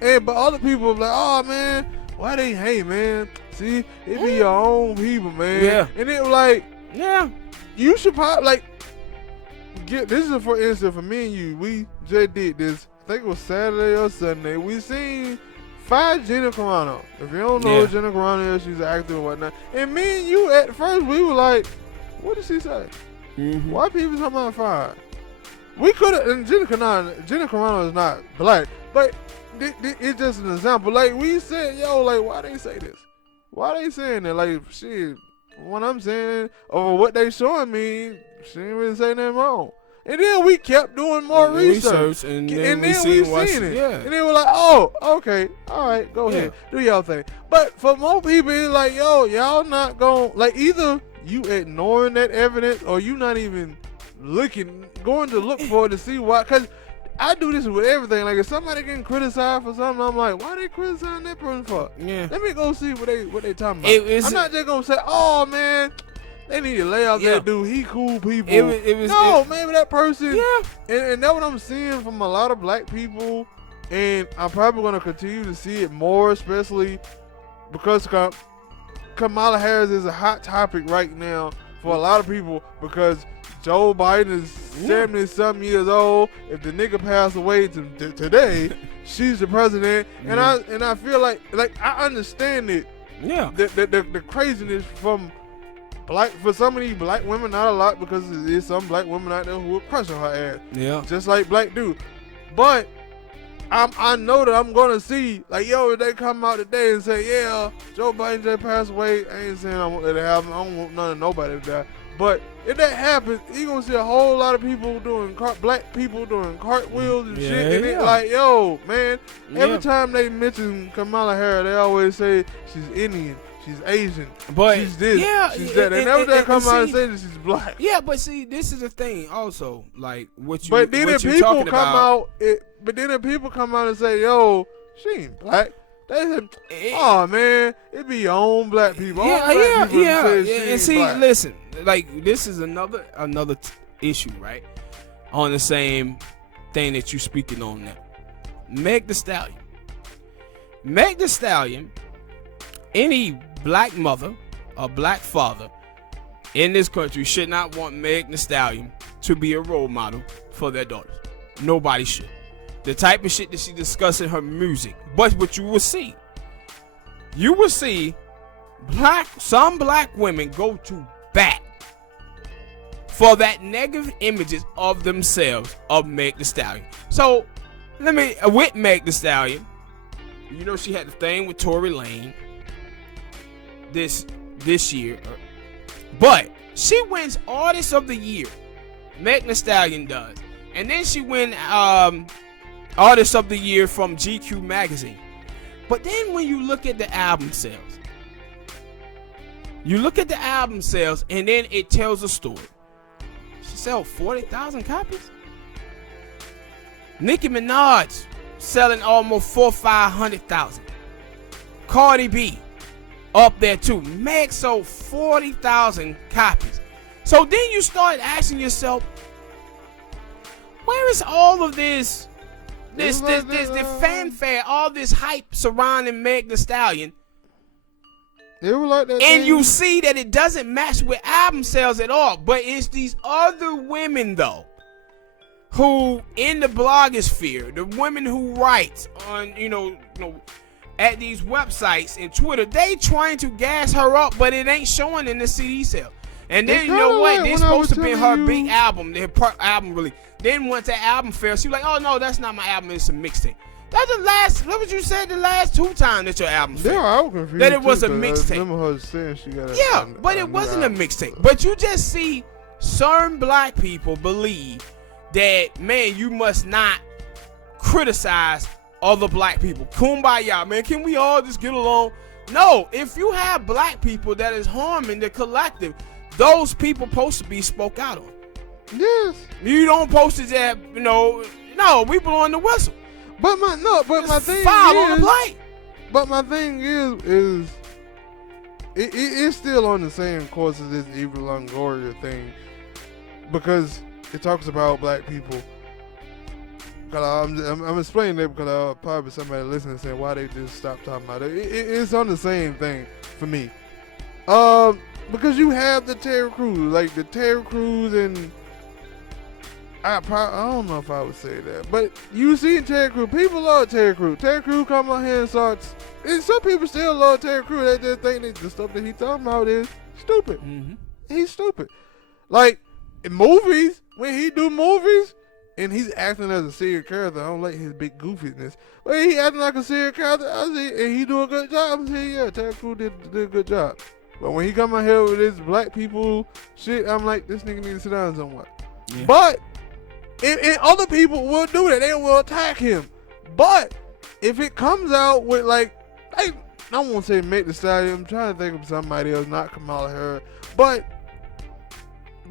But other people are like, oh man, why they hate, man? See, it be your own people, man. Yeah. And it was like, Yeah. you should probably like this is for instance for me and you. We just did this. I think it was Saturday or Sunday. We seen Five Gina Carano. If you don't know who Gina Carano is, she's an actor and whatnot. And me and you at first we were like, what did she say? Mm-hmm. Why people talking about Five? We could have. And Gina Carano is not black, but it's just an example. Like we said, yo, like why they say this? Why they saying that? Like shit. What I'm saying or what they showing me, she didn't really say nothing wrong. And then we kept doing more research. And then we seen it. Yeah. And then we're like, oh, okay, all right, go ahead, do y'all thing. But for most people, it's like, yo, y'all not going, like either you ignoring that evidence or you not even going to look for it to see why. Because I do this with everything. Like if somebody getting criticized for something, I'm like, why they criticizing that person for? Yeah. Let me go see what they talking about. I'm not just gonna say, oh man, they need to lay out that dude. He cool people. Maybe that person. Yeah. And that's what I'm seeing from a lot of black people, and I'm probably gonna continue to see it more, especially because Kamala Harris is a hot topic right now for a lot of people because Joe Biden is 70-something years old. If the nigga passed away today, she's the president. And I feel like I understand it. Yeah. The craziness for some of these black women, not a lot because there's some black women out there who are crushing her ass. Yeah. Just like black dude. But I know that I'm gonna see, like, yo, if they come out today and say, yeah, Joe Biden just passed away, I ain't saying I want that to happen. I don't want none of nobody to die. But if that happens, you're going to see a whole lot of people black people doing cartwheels and shit. And it's like, yo, man, every time they mention Kamala Harris, they always say she's Indian, she's Asian, she's this, she's that. They never come out and say that she's black. Yeah, but see, this is the thing also, like, what you But then if people come out and say, yo, she ain't black. They said, oh man, it be your own black people. Yeah. And see, black. Listen, like this is another issue, right? On the same thing that you speaking on now. Meg Thee Stallion, any black mother or black father in this country should not want Meg Thee Stallion to be a role model for their daughters. Nobody should. The type of shit that she discuss in her music. But what you will see some black women go to bat for that negative images of themselves of Meg Thee Stallion. So with Meg Thee Stallion, you know she had the thing with Tory Lane this year, but she wins Artist of the Year. Meg Thee Stallion does, and then she win Artist of the Year from GQ magazine. But then when you look at the album sales, and then it tells a story. She sold 40,000 copies. Nicki Minaj selling almost 400,000-500,000. Cardi B up there too. Meg sold 40,000 copies. So then you start asking yourself, where is all of this fanfare, all this hype surrounding Meg Thee Stallion? It was like that and thing. You see that it doesn't match with album sales at all. But it's these other women though, who in the blogosphere, the women who write on, at these websites and Twitter, they trying to gas her up, but it ain't showing in the CD sale. And then you know what? This supposed to be her big album, their album release. Then once that album fails, she was like, oh no, that's not my album, it's a mixtape. That's what you said the last two times that your album failed. Yeah, I was confused that it was too, a mixtape. I remember her saying she got but it wasn't a mixtape. But you just see certain black people believe that, man, you must not criticize other black people. Kumbaya, man, can we all just get along? No, if you have black people that is harming the collective, those people supposed to be spoke out on. Yes. You don't post it that, no, we blowing the whistle. But my thing is, on the plate. But my thing is it's still on the same course as this Eva Longoria thing. because it talks about black people. I'm explaining that because probably somebody listening saying why they just stop talking about it. It's on the same thing for me. Because you have the Terry Crews, like the Terry Crews, and I don't know if I would say that, but you see Terry Crews. People love Terry Crews. Terry Crews come out here and starts, and some people still love Terry Crews. They just think that the stuff that he talking about is stupid. Mm-hmm. He's stupid. Like in movies, when he do movies. And he's acting as a serious character. I don't like his big goofiness. But he acting like a serious character. I see, and he do a good job. I'm saying, yeah, Terry Crews did a good job. But when he come out here with this black people shit, I'm like, this nigga need to sit down somewhere. Yeah. But, and other people will do that. They will attack him. But, if it comes out with like I won't say Meg Thee Stallion. I'm trying to think of somebody else, not Kamala Harris. But,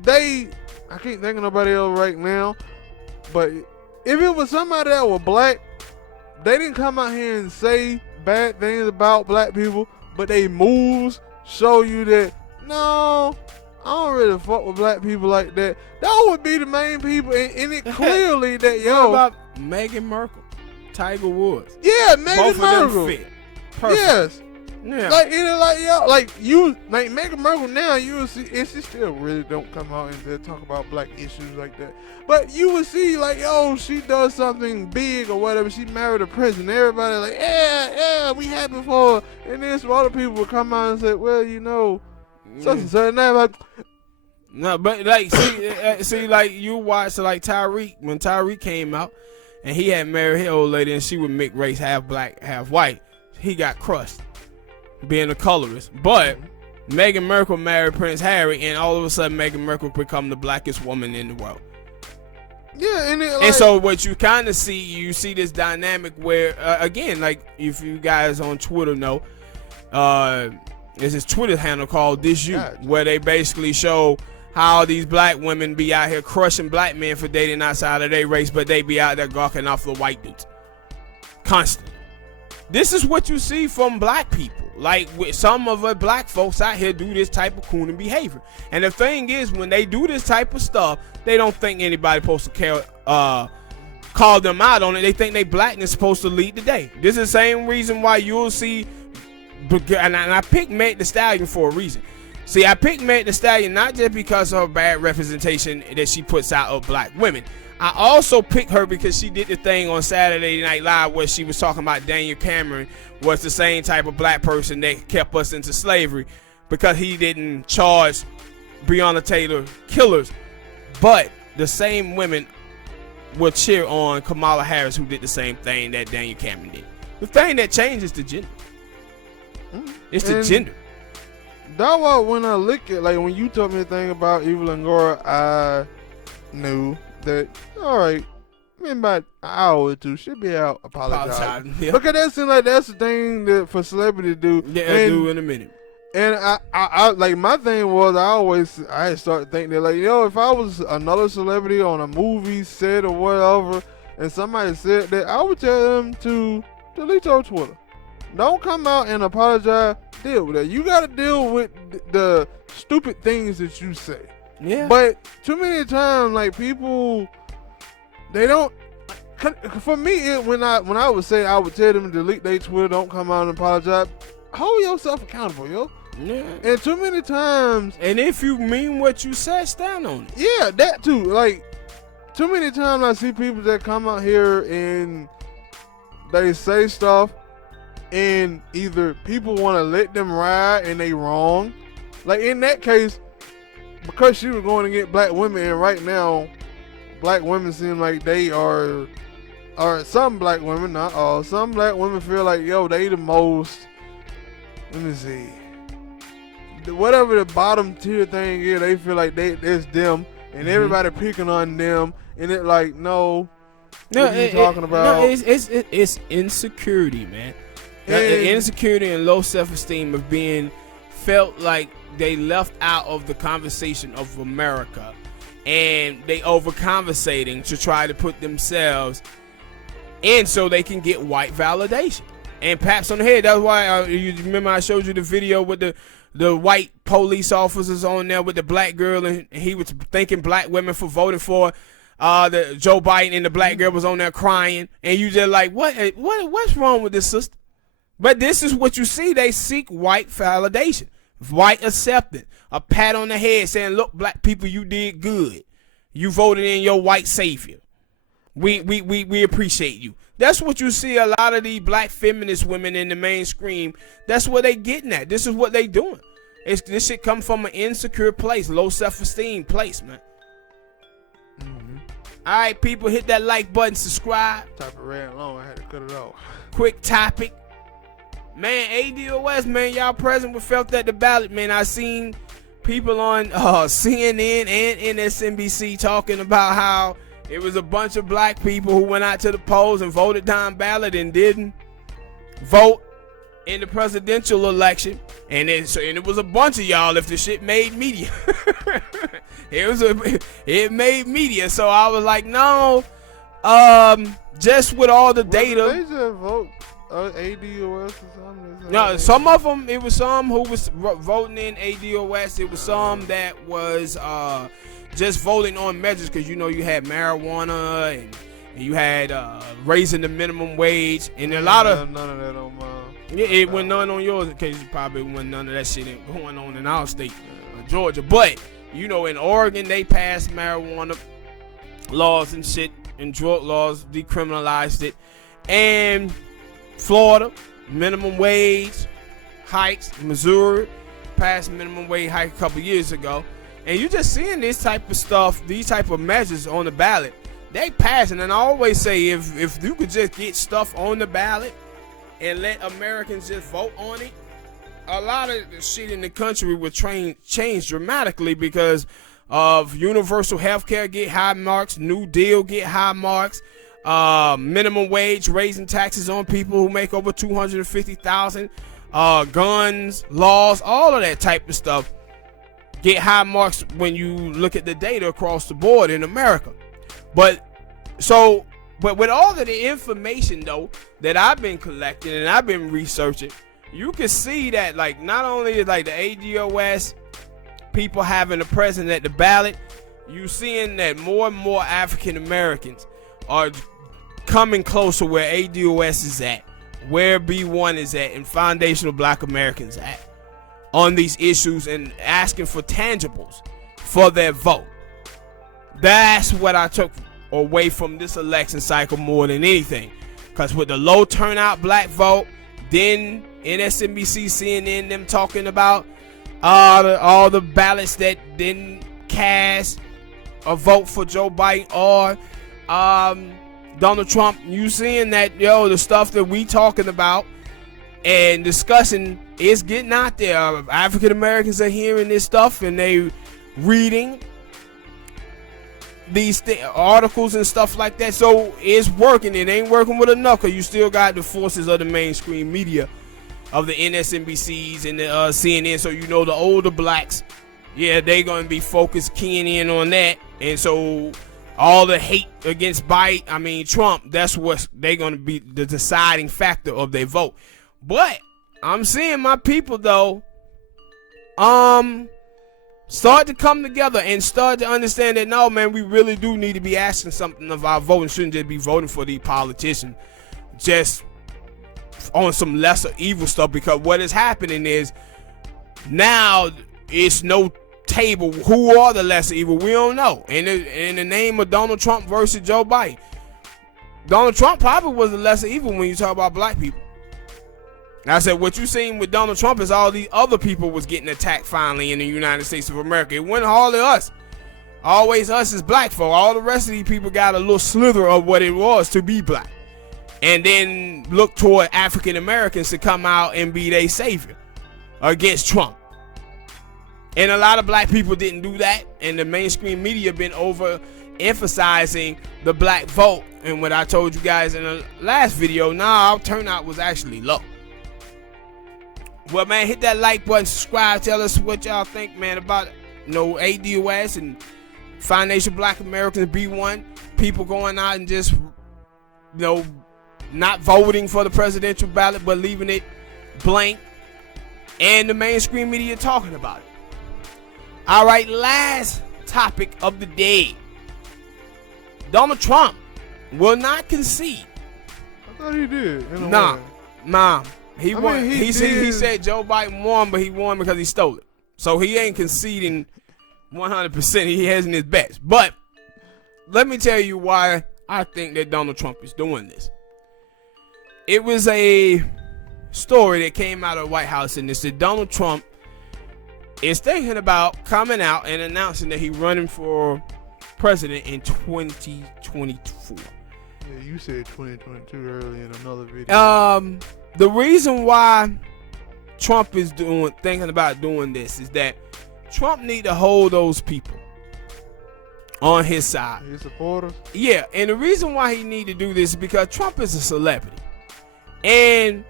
I can't think of nobody else right now. But if it was somebody that was black, they didn't come out here and say bad things about black people, but they moves show you that, no, I don't really fuck with black people like that. That would be the main people, and it clearly that, yo. What about Meghan Markle, Tiger Woods? Yeah, Meghan Markle. Both of them fit. Perfect. Yes. Yeah. Like Meghan Markle now, you will see, and she still really don't come out and talk about black issues like that. But you will see, like, yo, she does something big or whatever. She married a prince, and everybody like, yeah, we happy for her. And then some other people will come out and say, well, you know, such and such. And they're like, no, but like, see, like you watch like Tyreek when Tyreek came out, and he had married his old lady, and she would mix race, half black, half white. He got crushed, being a colorist. But Meghan Markle married Prince Harry, and all of a sudden Meghan Markle become the blackest woman in the world. Yeah, and so what you kind of see, you see this dynamic where, again, like if you guys on Twitter know, there's this Twitter handle called This You, where they basically show how these black women be out here crushing black men for dating outside of their race, but they be out there gawking off the white dudes constantly. This is what you see from black people. Like, with some of us black folks out here do this type of cooning behavior. And the thing is, when they do this type of stuff, they don't think anybody supposed to care, call them out on it. They think they blackness supposed to lead the day. This is the same reason why you'll see, and I picked Meg Thee Stallion for a reason. See, I picked Meg Thee Stallion not just because of her bad representation that she puts out of black women. I also picked her because she did the thing on Saturday Night Live where she was talking about Daniel Cameron was the same type of black person that kept us into slavery because he didn't charge Breonna Taylor killers. But the same women will cheer on Kamala Harris, who did the same thing that Daniel Cameron did. The thing that changes the gender. It's the gender. That was when I look at, like, when you told me the thing about Eva Longoria, I knew that, all right, in about an hour or two, she'll be out apologizing. Yeah. Because that seems like that's the thing that for celebrity to do. Yeah, I'll do in a minute. And I like, my thing was, I started thinking that, like, if I was another celebrity on a movie set or whatever, and somebody said that, I would tell them to delete your Twitter. Don't come out and apologize. Deal with that. You got to deal with the stupid things that you say. Yeah. But too many times, like, people, they don't. For me, when I would say, I would tell them to delete their Twitter, don't come out and apologize. Hold yourself accountable, yo. Yeah. And too many times. And if you mean what you said, stand on it. Yeah, that too. Like, too many times I see people that come out here and they say stuff, and either people want to let them ride and they wrong. Like, in that case, because she was going to get black women, and right now, black women seem like they are, or some black women, not all, some black women feel like, yo, they the most, let me see, whatever the bottom tier thing is, they feel like it's them, and everybody picking on them, and it like, no, what are you talking about? No, it's insecurity, man. Insecurity and low self-esteem of being felt like they left out of the conversation of America, and they over-conversating to try to put themselves in so they can get white validation and pats on the head. That's why you remember I showed you the video with the white police officers on there with the black girl, and he was thanking black women for voting for the Joe Biden, and the black girl was on there crying, and you just like, what's wrong with this, sister? But this is what you see. They seek white validation, white acceptance, a pat on the head saying, look, black people, you did good. You voted in your white savior. We appreciate you. That's what you see a lot of these black feminist women in the mainstream. That's what they getting at. This is what they doing. This shit come from an insecure place, low self-esteem place, man. Mm-hmm. All right, people, hit that like button, subscribe. Type of ran long, I had to cut it off. Quick topic. Man, ADOS, man, y'all present with Felt at the Ballot, man. I seen people on CNN and MSNBC talking about how it was a bunch of black people who went out to the polls and voted down ballot and didn't vote in the presidential election. And it was a bunch of y'all if the shit made media. It made media. So I was like, no, just with all the data. They just vote ADOS or something. No, some of them, it was some who was voting in ADOS. It was some that was just voting on measures, because you know you had marijuana and you had raising the minimum wage, and a lot of none of that on mine. Yeah, it wasn't none on yours, in case you probably wasn't none of that shit going on in our state, Georgia. But you know, in Oregon they passed marijuana laws and shit, and drug laws, decriminalized it, and Florida minimum wage hikes. Missouri passed minimum wage hike a couple years ago. And you just seeing this type of stuff, these type of measures on the ballot, they passing. And I always say, if you could just get stuff on the ballot and let Americans just vote on it, a lot of the shit in the country would change dramatically, because of universal health care get high marks, New Deal get high marks, minimum wage, raising taxes on people who make over $250,000, guns, laws, all of that type of stuff get high marks when you look at the data across the board in America. But with all of the information though that I've been collecting and I've been researching, you can see that, like, not only is like the ADOS people having a presence at the ballot, you seeing that more and more African Americans are coming closer where ADOS is at, where B1 is at, and foundational black Americans at on these issues, and asking for tangibles for their vote. That's what I took away from this election cycle more than anything. Because with the low turnout black vote, then MSNBC, CNN, them talking about all the ballots that didn't cast a vote for Joe Biden or Donald Trump, you seeing that, the stuff that we talking about and discussing is getting out there. African Americans are hearing this stuff and they reading these articles and stuff like that. So it's working. It ain't working with enough, because you still got the forces of the mainstream media, of the MSNBCs and the CNN. So you know the older blacks, yeah, they gonna be focused, keying in on that. And so all the hate against Trump, that's what they gonna be the deciding factor of their vote. But I'm seeing my people though start to come together and start to understand that, no, man, we really do need to be asking something of our vote, and shouldn't just be voting for these politicians just on some lesser evil stuff. Because what is happening is now it's no table. Who are the lesser evil? We don't know. In the name of Donald Trump versus Joe Biden, Donald Trump probably was the lesser evil when you talk about black people. I said, what you seen with Donald Trump is all these other people was getting attacked finally in the United States of America. It wasn't hardly us. Always us as black folk. All the rest of these people got a little slither of what it was to be black. And then look toward African Americans to come out and be their savior against Trump. And a lot of black people didn't do that. And the mainstream media been overemphasizing the black vote. And what I told you guys in the last video, our turnout was actually low. Well, man, hit that like button, subscribe, tell us what y'all think, man, about ADOS and foundational black Americans, B1, people going out and just, not voting for the presidential ballot, but leaving it blank. and the mainstream media talking about it. All right, last topic of the day. Donald Trump will not concede. I thought he did. Nah. He won. He He said Joe Biden won, but he won because he stole it. So he ain't conceding 100%. He has in his bets. But let me tell you why I think that Donald Trump is doing this. It was a story that came out of the White House, and it said Donald Trump is thinking about coming out and announcing that he's running for president in 2024. Yeah, you said 2022 earlier in another video. The reason why Trump is thinking about doing this is that Trump need to hold those people on his side. His supporters? Yeah, and the reason why he need to do this is because Trump is a celebrity. And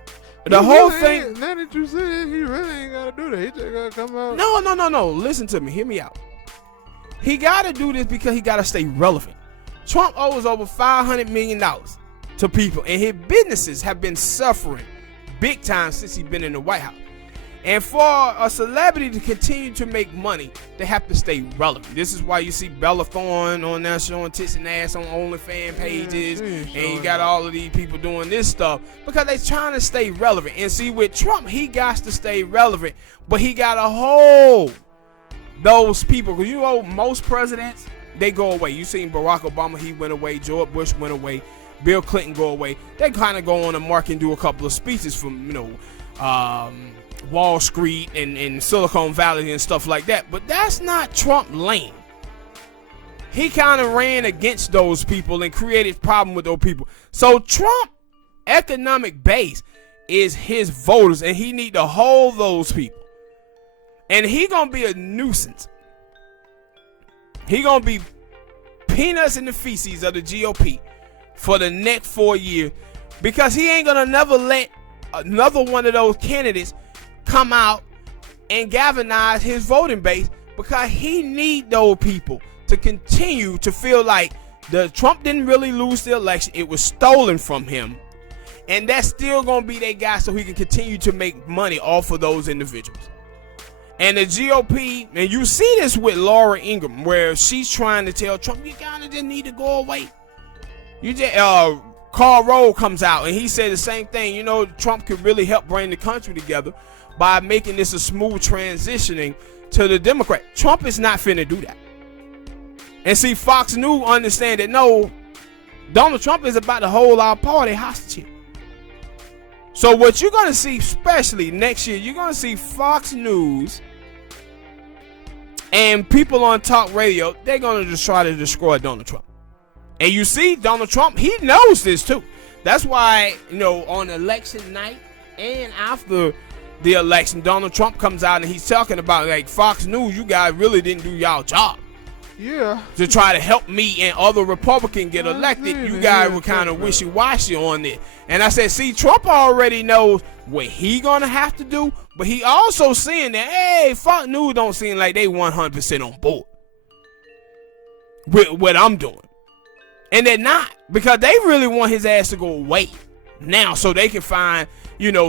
the whole thing... Now that you said it, he really ain't got to do that. He just got to come out. No. Listen to me. Hear me out. He got to do this because he got to stay relevant. Trump owes over $500 million to people, and his businesses have been suffering big time since he's been in the White House. And for a celebrity to continue to make money, they have to stay relevant. This is why you see Bella Thorne on there showing tits and ass on OnlyFans pages, and you got all of these people doing this stuff because they're trying to stay relevant. And see, with Trump, he got to stay relevant, but he got to hold those people. Because you know, most presidents, they go away. You seen Barack Obama, he went away. George Bush went away. Bill Clinton go away. They kind of go on a mark and do a couple of speeches from, Wall Street and Silicon Valley and stuff like that. But that's not Trump lane. He kind of ran against those people and created problem with those people. So Trump economic base is his voters, and he need to hold those people. And he gonna be a nuisance. He gonna be peanuts in the feces of the GOP for the next 4 years, because he ain't gonna never let another one of those candidates come out and galvanize his voting base, because he need those people to continue to feel like the Trump didn't really lose the election. It was stolen from him. And that's still going to be that guy, so he can continue to make money off of those individuals. And the GOP, and you see this with Laura Ingraham, where she's trying to tell Trump, you kind of just need to go away. You just, Karl Rove comes out and he said the same thing. You know, Trump could really help bring the country together by making this a smooth transitioning to the Democrat. Trump is not finna do that. And see, Fox News understand that no, Donald Trump is about to hold our party hostage here. So what you're gonna see, especially next year, you're gonna see Fox News and people on talk radio, they're gonna just try to destroy Donald Trump. And you see, Donald Trump, he knows this too. That's why, on election night and after the election, Donald Trump comes out and he's talking about, like, Fox News, you guys really didn't do y'all job. Yeah. To try to help me and other Republicans get elected. You guys were kind of wishy-washy on it. And I said, see, Trump already knows what he gonna have to do, but he also seeing that, hey, Fox News don't seem like they 100% on board with what I'm doing. And they're not, because they really want his ass to go away now so they can find,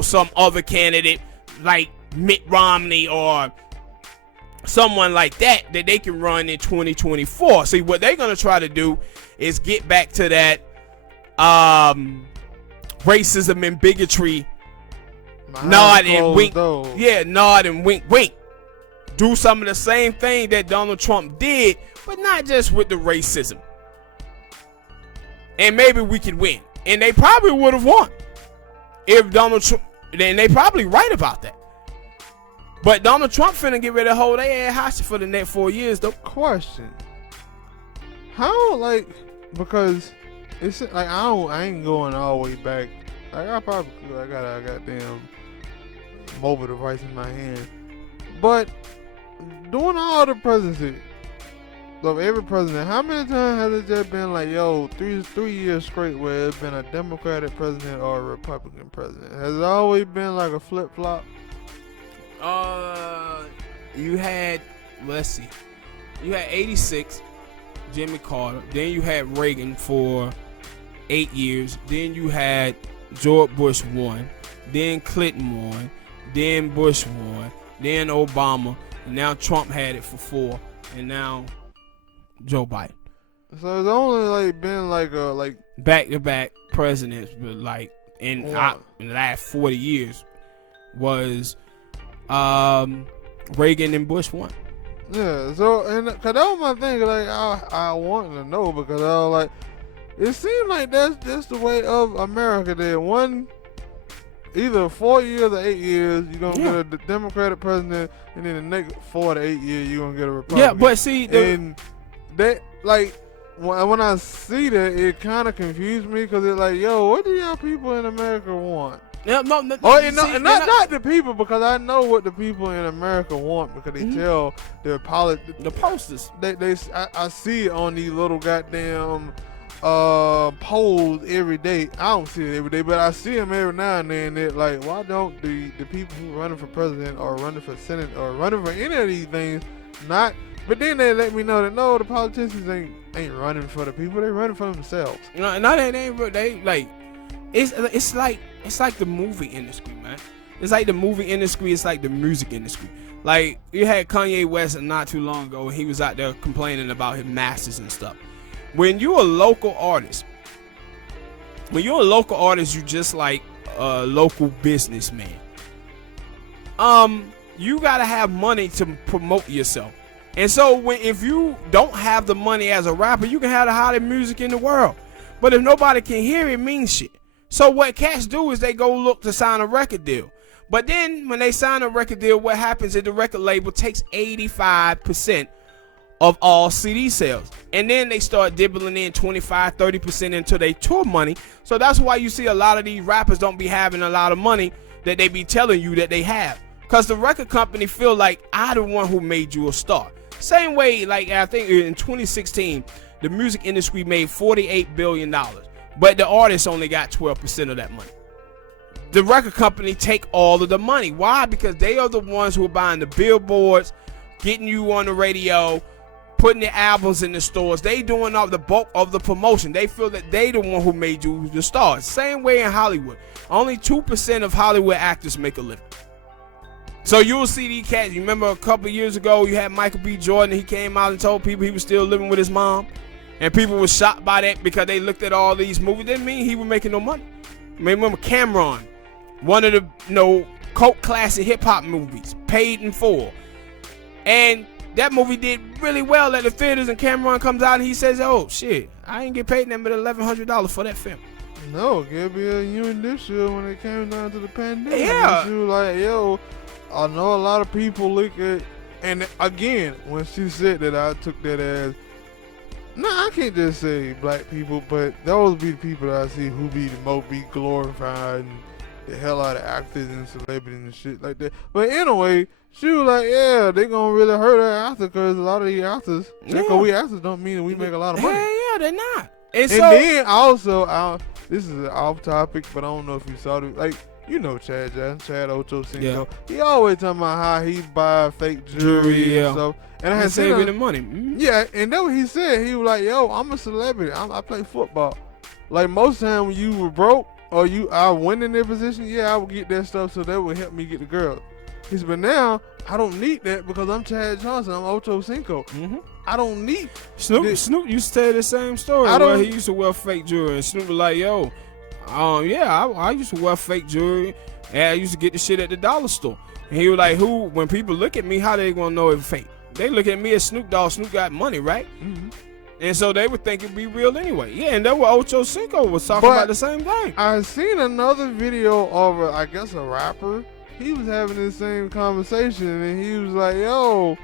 some other candidate like Mitt Romney or someone like that they can run in 2024. See, what they're going to try to do is get back to that racism and bigotry, nod and wink. Yeah, nod and wink, wink. Do some of the same thing that Donald Trump did, but not just with the racism. And maybe we could win. And they probably would have won if Donald Trump, and they probably right about that. But Donald Trump finna get ready to hold their ass hostage for the next 4 years, though. Question: how, because it's like I ain't going all the way back. Like, I probably could. I got a goddamn mobile device in my hand. But during all the presidency of every president, how many times has it just been like, yo, three years straight where it's been a Democratic president or a Republican president? Has it always been like a flip flop? You had, let's see, you had 86, Jimmy Carter. Then you had Reagan for 8 years. Then you had George Bush won. Then Clinton won. then Bush won, then Obama, and now Trump had it for 4, and now Joe Biden. So it's only like been like back-to-back presidents, but like in the last 40 years was Reagan and Bush won. Yeah, so and cause that was my thing. Like I wanted to know because I was like, it seemed like that's just the way of America. There, either 4 years or 8 years, you're gonna get a Democratic president, and then the next 4 to 8 years, you're gonna get a Republican. Yeah, but see, and that like when I see that, it kind of confused me because it's like, yo, what do y'all people in America want? No, not the people, because I know what the people in America want because they tell their the posters. I see it on these little goddamn polls every day. I don't see it every day, but I see them every now and then. They're like, why don't the people who running for president or running for senate or running for any of these things not? But then they let me know that no, the politicians ain't running for the people. They running for themselves. No, they like. It's like the movie industry, man. It's like the movie industry. It's like the music industry. Like, you had Kanye West not too long ago, and he was out there complaining about his masters and stuff. When you're a local artist, you just like a local businessman. You gotta have money to promote yourself. And so if you don't have the money as a rapper, you can have the hottest music in the world. But if nobody can hear it, means shit. So what cats do is they go look to sign a record deal. But then when they sign a record deal, what happens is the record label takes 85% of all CD sales. And then they start dibbling in 25, 30% into their tour money. So that's why you see a lot of these rappers don't be having a lot of money that they be telling you that they have. Because the record company feel like, I the one who made you a star. Same way, like I think in 2016, the music industry made $48 billion. But the artists only got 12% of that money. The record company take all of the money. Why? Because they are the ones who are buying the billboards, getting you on the radio, putting the albums in the stores. They doing all the bulk of the promotion. They feel that they the one who made you the star. Same way in Hollywood. Only 2% of Hollywood actors make a living. So you'll see these cats. You remember a couple years ago, you had Michael B. Jordan. He came out and told people he was still living with his mom. And people were shocked by that because they looked at all these movies. Didn't mean he was making no money. I mean, remember Cameron, one of the cult classic hip hop movies, Paid in Full. And that movie did really well at the theaters, and Cameron comes out and he says, oh shit, I ain't get paid nothing but $1,100 for that film. No, Gabriel, you and this year when it came down to the pandemic. Yeah. You like, yo, I know a lot of people look at, and again, when she said that, I took that as, I can't just say black people, but those be the people that I see who be the most be glorified and the hell out of actors and celebrities and shit like that. But anyway, she was like, yeah, they gonna really hurt her actors because a lot of these actors, because we actors don't mean that we make a lot of money. Yeah, they're not. And then also, this is off topic, but I don't know if you saw it, like, you know Chad Jackson, Chad Ochocinco. Yeah. He always talking about how he buy fake jewelry and stuff. And I had saving the money. Mm-hmm. Yeah, and that's what he said. He was like, yo, I'm a celebrity. I play football. Like, most time when you were broke or I win in their position, I would get that stuff so that would help me get the girl. He said, but now, I don't need that because I'm Chad Johnson. I'm Ocho Cinco. Mm-hmm. I don't need Snoop used to tell the same story where he used to wear fake jewelry. And Snoop was like, yo, I used to wear fake jewelry, and I used to get the shit at the dollar store. And he was like, when people look at me, how they gonna know it's fake? They look at me as Snoop Dogg. Snoop got money, right? Mm-hmm. And so they would think it'd be real anyway. Yeah, and that's what Ocho Cinco was talking about the same thing. I seen another video of a rapper. He was having the same conversation, and he was like, yo,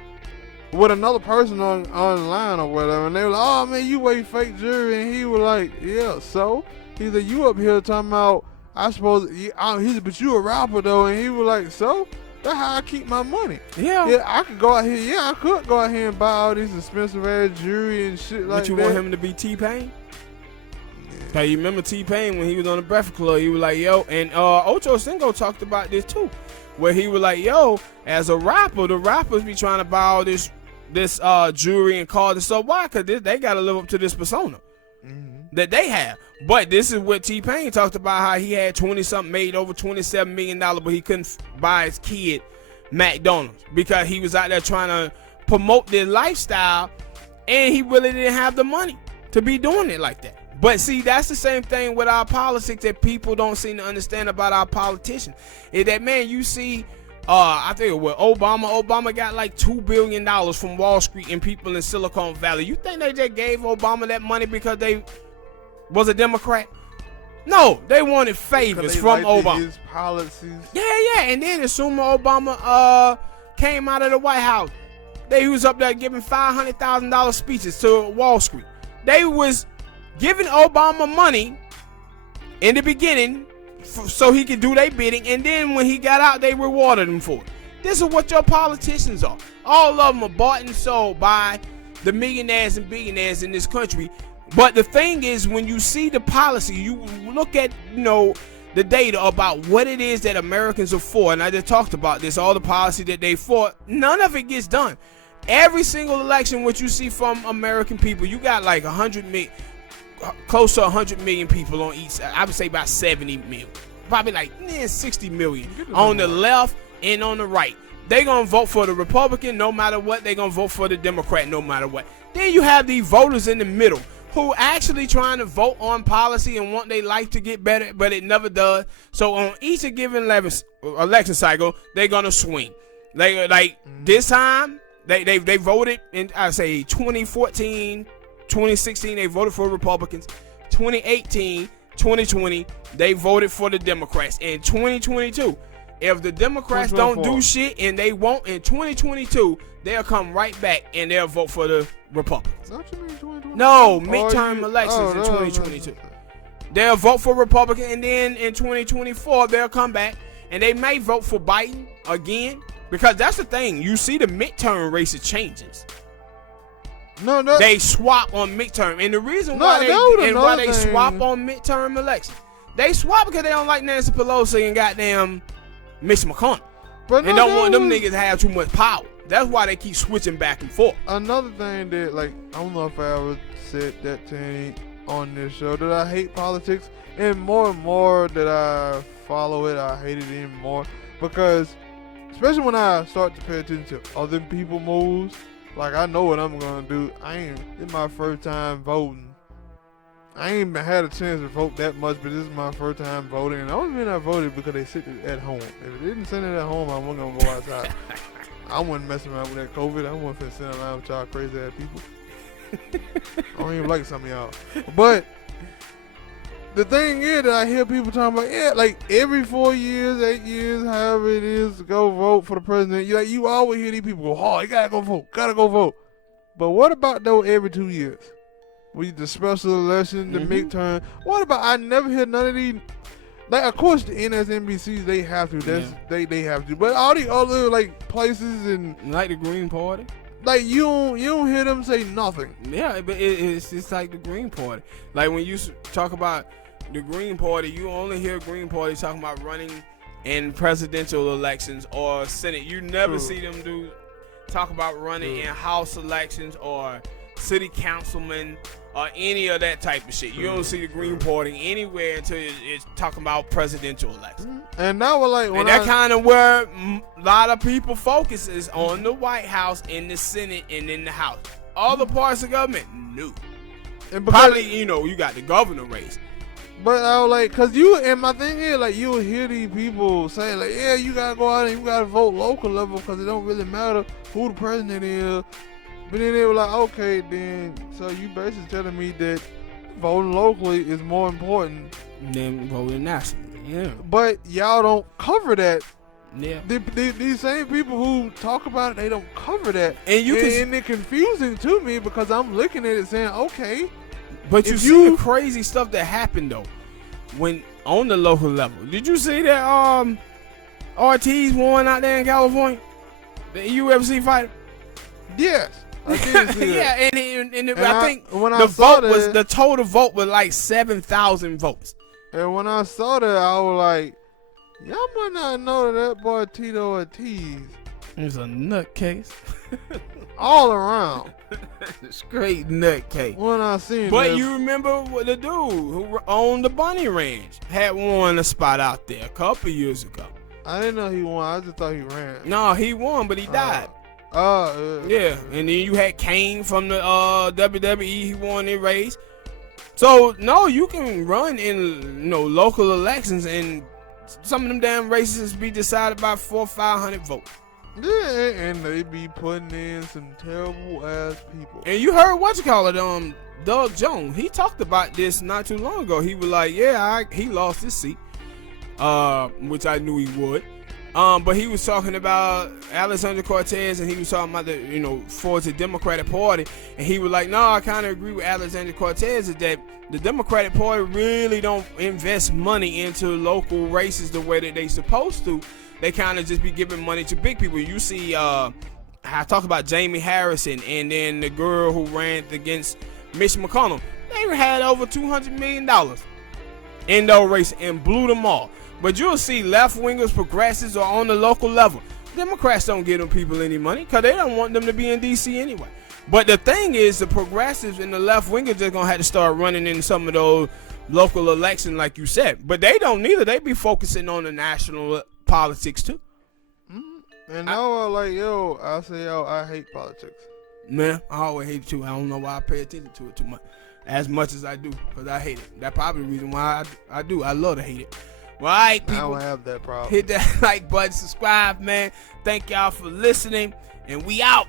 with another person online or whatever, and they were like, oh man, you wear fake jewelry, and he was like, yeah, so? He's like, you up here talking about, I suppose, he said, but you a rapper though, and he was like, so? That's how I keep my money. Yeah. I could go out here, I could go out here and buy all these expensive ass jewelry and shit like that. But you want him to be T-Pain? Yeah. Hey, you remember T-Pain when he was on the Breakfast Club, he was like, yo, and Ocho Cinco talked about this too, where he was like, yo, as a rapper, the rappers be trying to buy all this jewelry and cars and stuff. Why? Because they got to live up to this persona. Mm-hmm. that they have. But this is what T-Pain talked about, how he had 20-something, made over $27 million, but he couldn't buy his kid McDonald's because he was out there trying to promote their lifestyle, and he really didn't have the money to be doing it like that. But see, that's the same thing with our politics that people don't seem to understand about our politicians. Is that, man, you see, I think with Obama got like $2 billion from Wall Street and people in Silicon Valley. You think they just gave Obama that money because they was a Democrat? No, they wanted favors from Obama. His policies. Yeah. And then as soon as Obama came out of the White House, they was up there giving $500,000 speeches to Wall Street. They was giving Obama money in the beginning so he could do their bidding, and then when he got out, they rewarded him for it. This is what your politicians are. All of them are bought and sold by the millionaires and billionaires in this country. But the thing is, when you see the policy, you look at, the data about what it is that Americans are for, and I just talked about this, all the policy that they for, none of it gets done. Every single election, what you see from American people, you got like 100 million, close to 100 million people on each side. I would say about 70 million, probably like 60 million on the left and on the right. They're going to vote for the Republican no matter what. They're going to vote for the Democrat no matter what. Then you have these voters in the middle who actually trying to vote on policy and want their life to get better, but it never does. So on each given election cycle, they're going to swing. This time, they voted in, I say, 2014, 2016, they voted for Republicans. 2018, 2020, they voted for the Democrats. In 2022, if the Democrats don't do shit and they won't in 2022, they'll come right back and they'll vote for the Republicans. Don't you mean 2022? No, midterm elections in 2022. They'll vote for Republican, and then in 2024, they'll come back and they may vote for Biden again, because that's the thing. You see the midterm races changes. No, they swap on midterm, and the reason why they swap on midterm elections, they swap because they don't like Nancy Pelosi and goddamn Mitch McConnell, and don't want them niggas to have too much power. That's why they keep switching back and forth. Another thing that, I don't know if I ever said that to any on this show, that I hate politics, and more that I follow it, I hate it even more, because especially when I start to pay attention to other people moves. I know what I'm gonna do. It's my first time voting. I ain't even had a chance to vote that much, but this is my first time voting. And the only reason I voted because they sit at home. If it didn't send it at home, I wasn't gonna go outside. I wasn't messing around with that COVID. I wasn't sitting around with y'all crazy ass people. I don't even like some of y'all. But the thing is that I hear people talking about, every 4 years, 8 years, however it is, to go vote for the president. You always hear these people go, you gotta go vote. But what about though every 2 years? The special election, the midterm. What about, I never hear none of these. Of course, the NSNBCs, they have to. They have to. But all the other places and the Green Party. You don't hear them say nothing. Yeah, but it's like the Green Party. When you talk about the Green Party, you only hear Green Party talking about running in presidential elections or Senate. You never see them talk about running in House elections or city councilmen or any of that type of shit. You don't see the Green Party anywhere until it's talking about presidential elections. And now and that kind of where a lot of people focus is on the White House, in the Senate, and in the House. All the parts of government, no. Probably, you got the governor race. But cause my thing is, you'll hear these people say, you gotta go out and you gotta vote local level because it don't really matter who the president is. But then they were okay, then, so you basically telling me that voting locally is more important than voting nationally. Yeah. But y'all don't cover that. Yeah. These same people who talk about it, they don't cover that. And and it's confusing to me because I'm looking at it saying, okay. But you see the crazy stuff that happened though, when on the local level. Did you see that Ortiz won out there in California, the UFC fighter? Yes, I did see that. and I think the total vote was 7,000 votes. And when I saw that, I was y'all might not know that boy Tito Ortiz is a nutcase. all around. Straight nutcase. When I seen But that, you remember what the dude who owned the Bunny Ranch had won a spot out there a couple years ago. I didn't know he won. I just thought he ran. No, he won, but he died. Yeah. And then you had Kane from the WWE. He won their race. So no, you can run in local elections, and some of them damn races be decided by 400 or 500 votes. Yeah, and they be putting in some terrible ass people. And you heard Doug Jones. He talked about this not too long ago. He was like, he lost his seat, which I knew he would. But he was talking about Alexandria Cortez, and he was talking about for the Democratic Party, and he was like, no, I kind of agree with Alexandria Cortez is that the Democratic Party really don't invest money into local races the way that they supposed to. They kind of just be giving money to big people. You see, I talk about Jamie Harrison, and then the girl who ran against Mitch McConnell. They had over $200 million in those races and blew them all. But you'll see left-wingers, progressives are on the local level. Democrats don't give them people any money because they don't want them to be in D.C. anyway. But the thing is, the progressives and the left-wingers are going to have to start running in some of those local elections like you said. But they don't neither. They be focusing on the national politics too. And now I say, I hate politics. Man, I always hate it too. I don't know why I pay attention to it too much. As much as I do, because I hate it. That's probably the reason why I do. I love to hate it. Well, all right, people. I don't have that problem. Hit that like button, subscribe, man. Thank y'all for listening, and we out.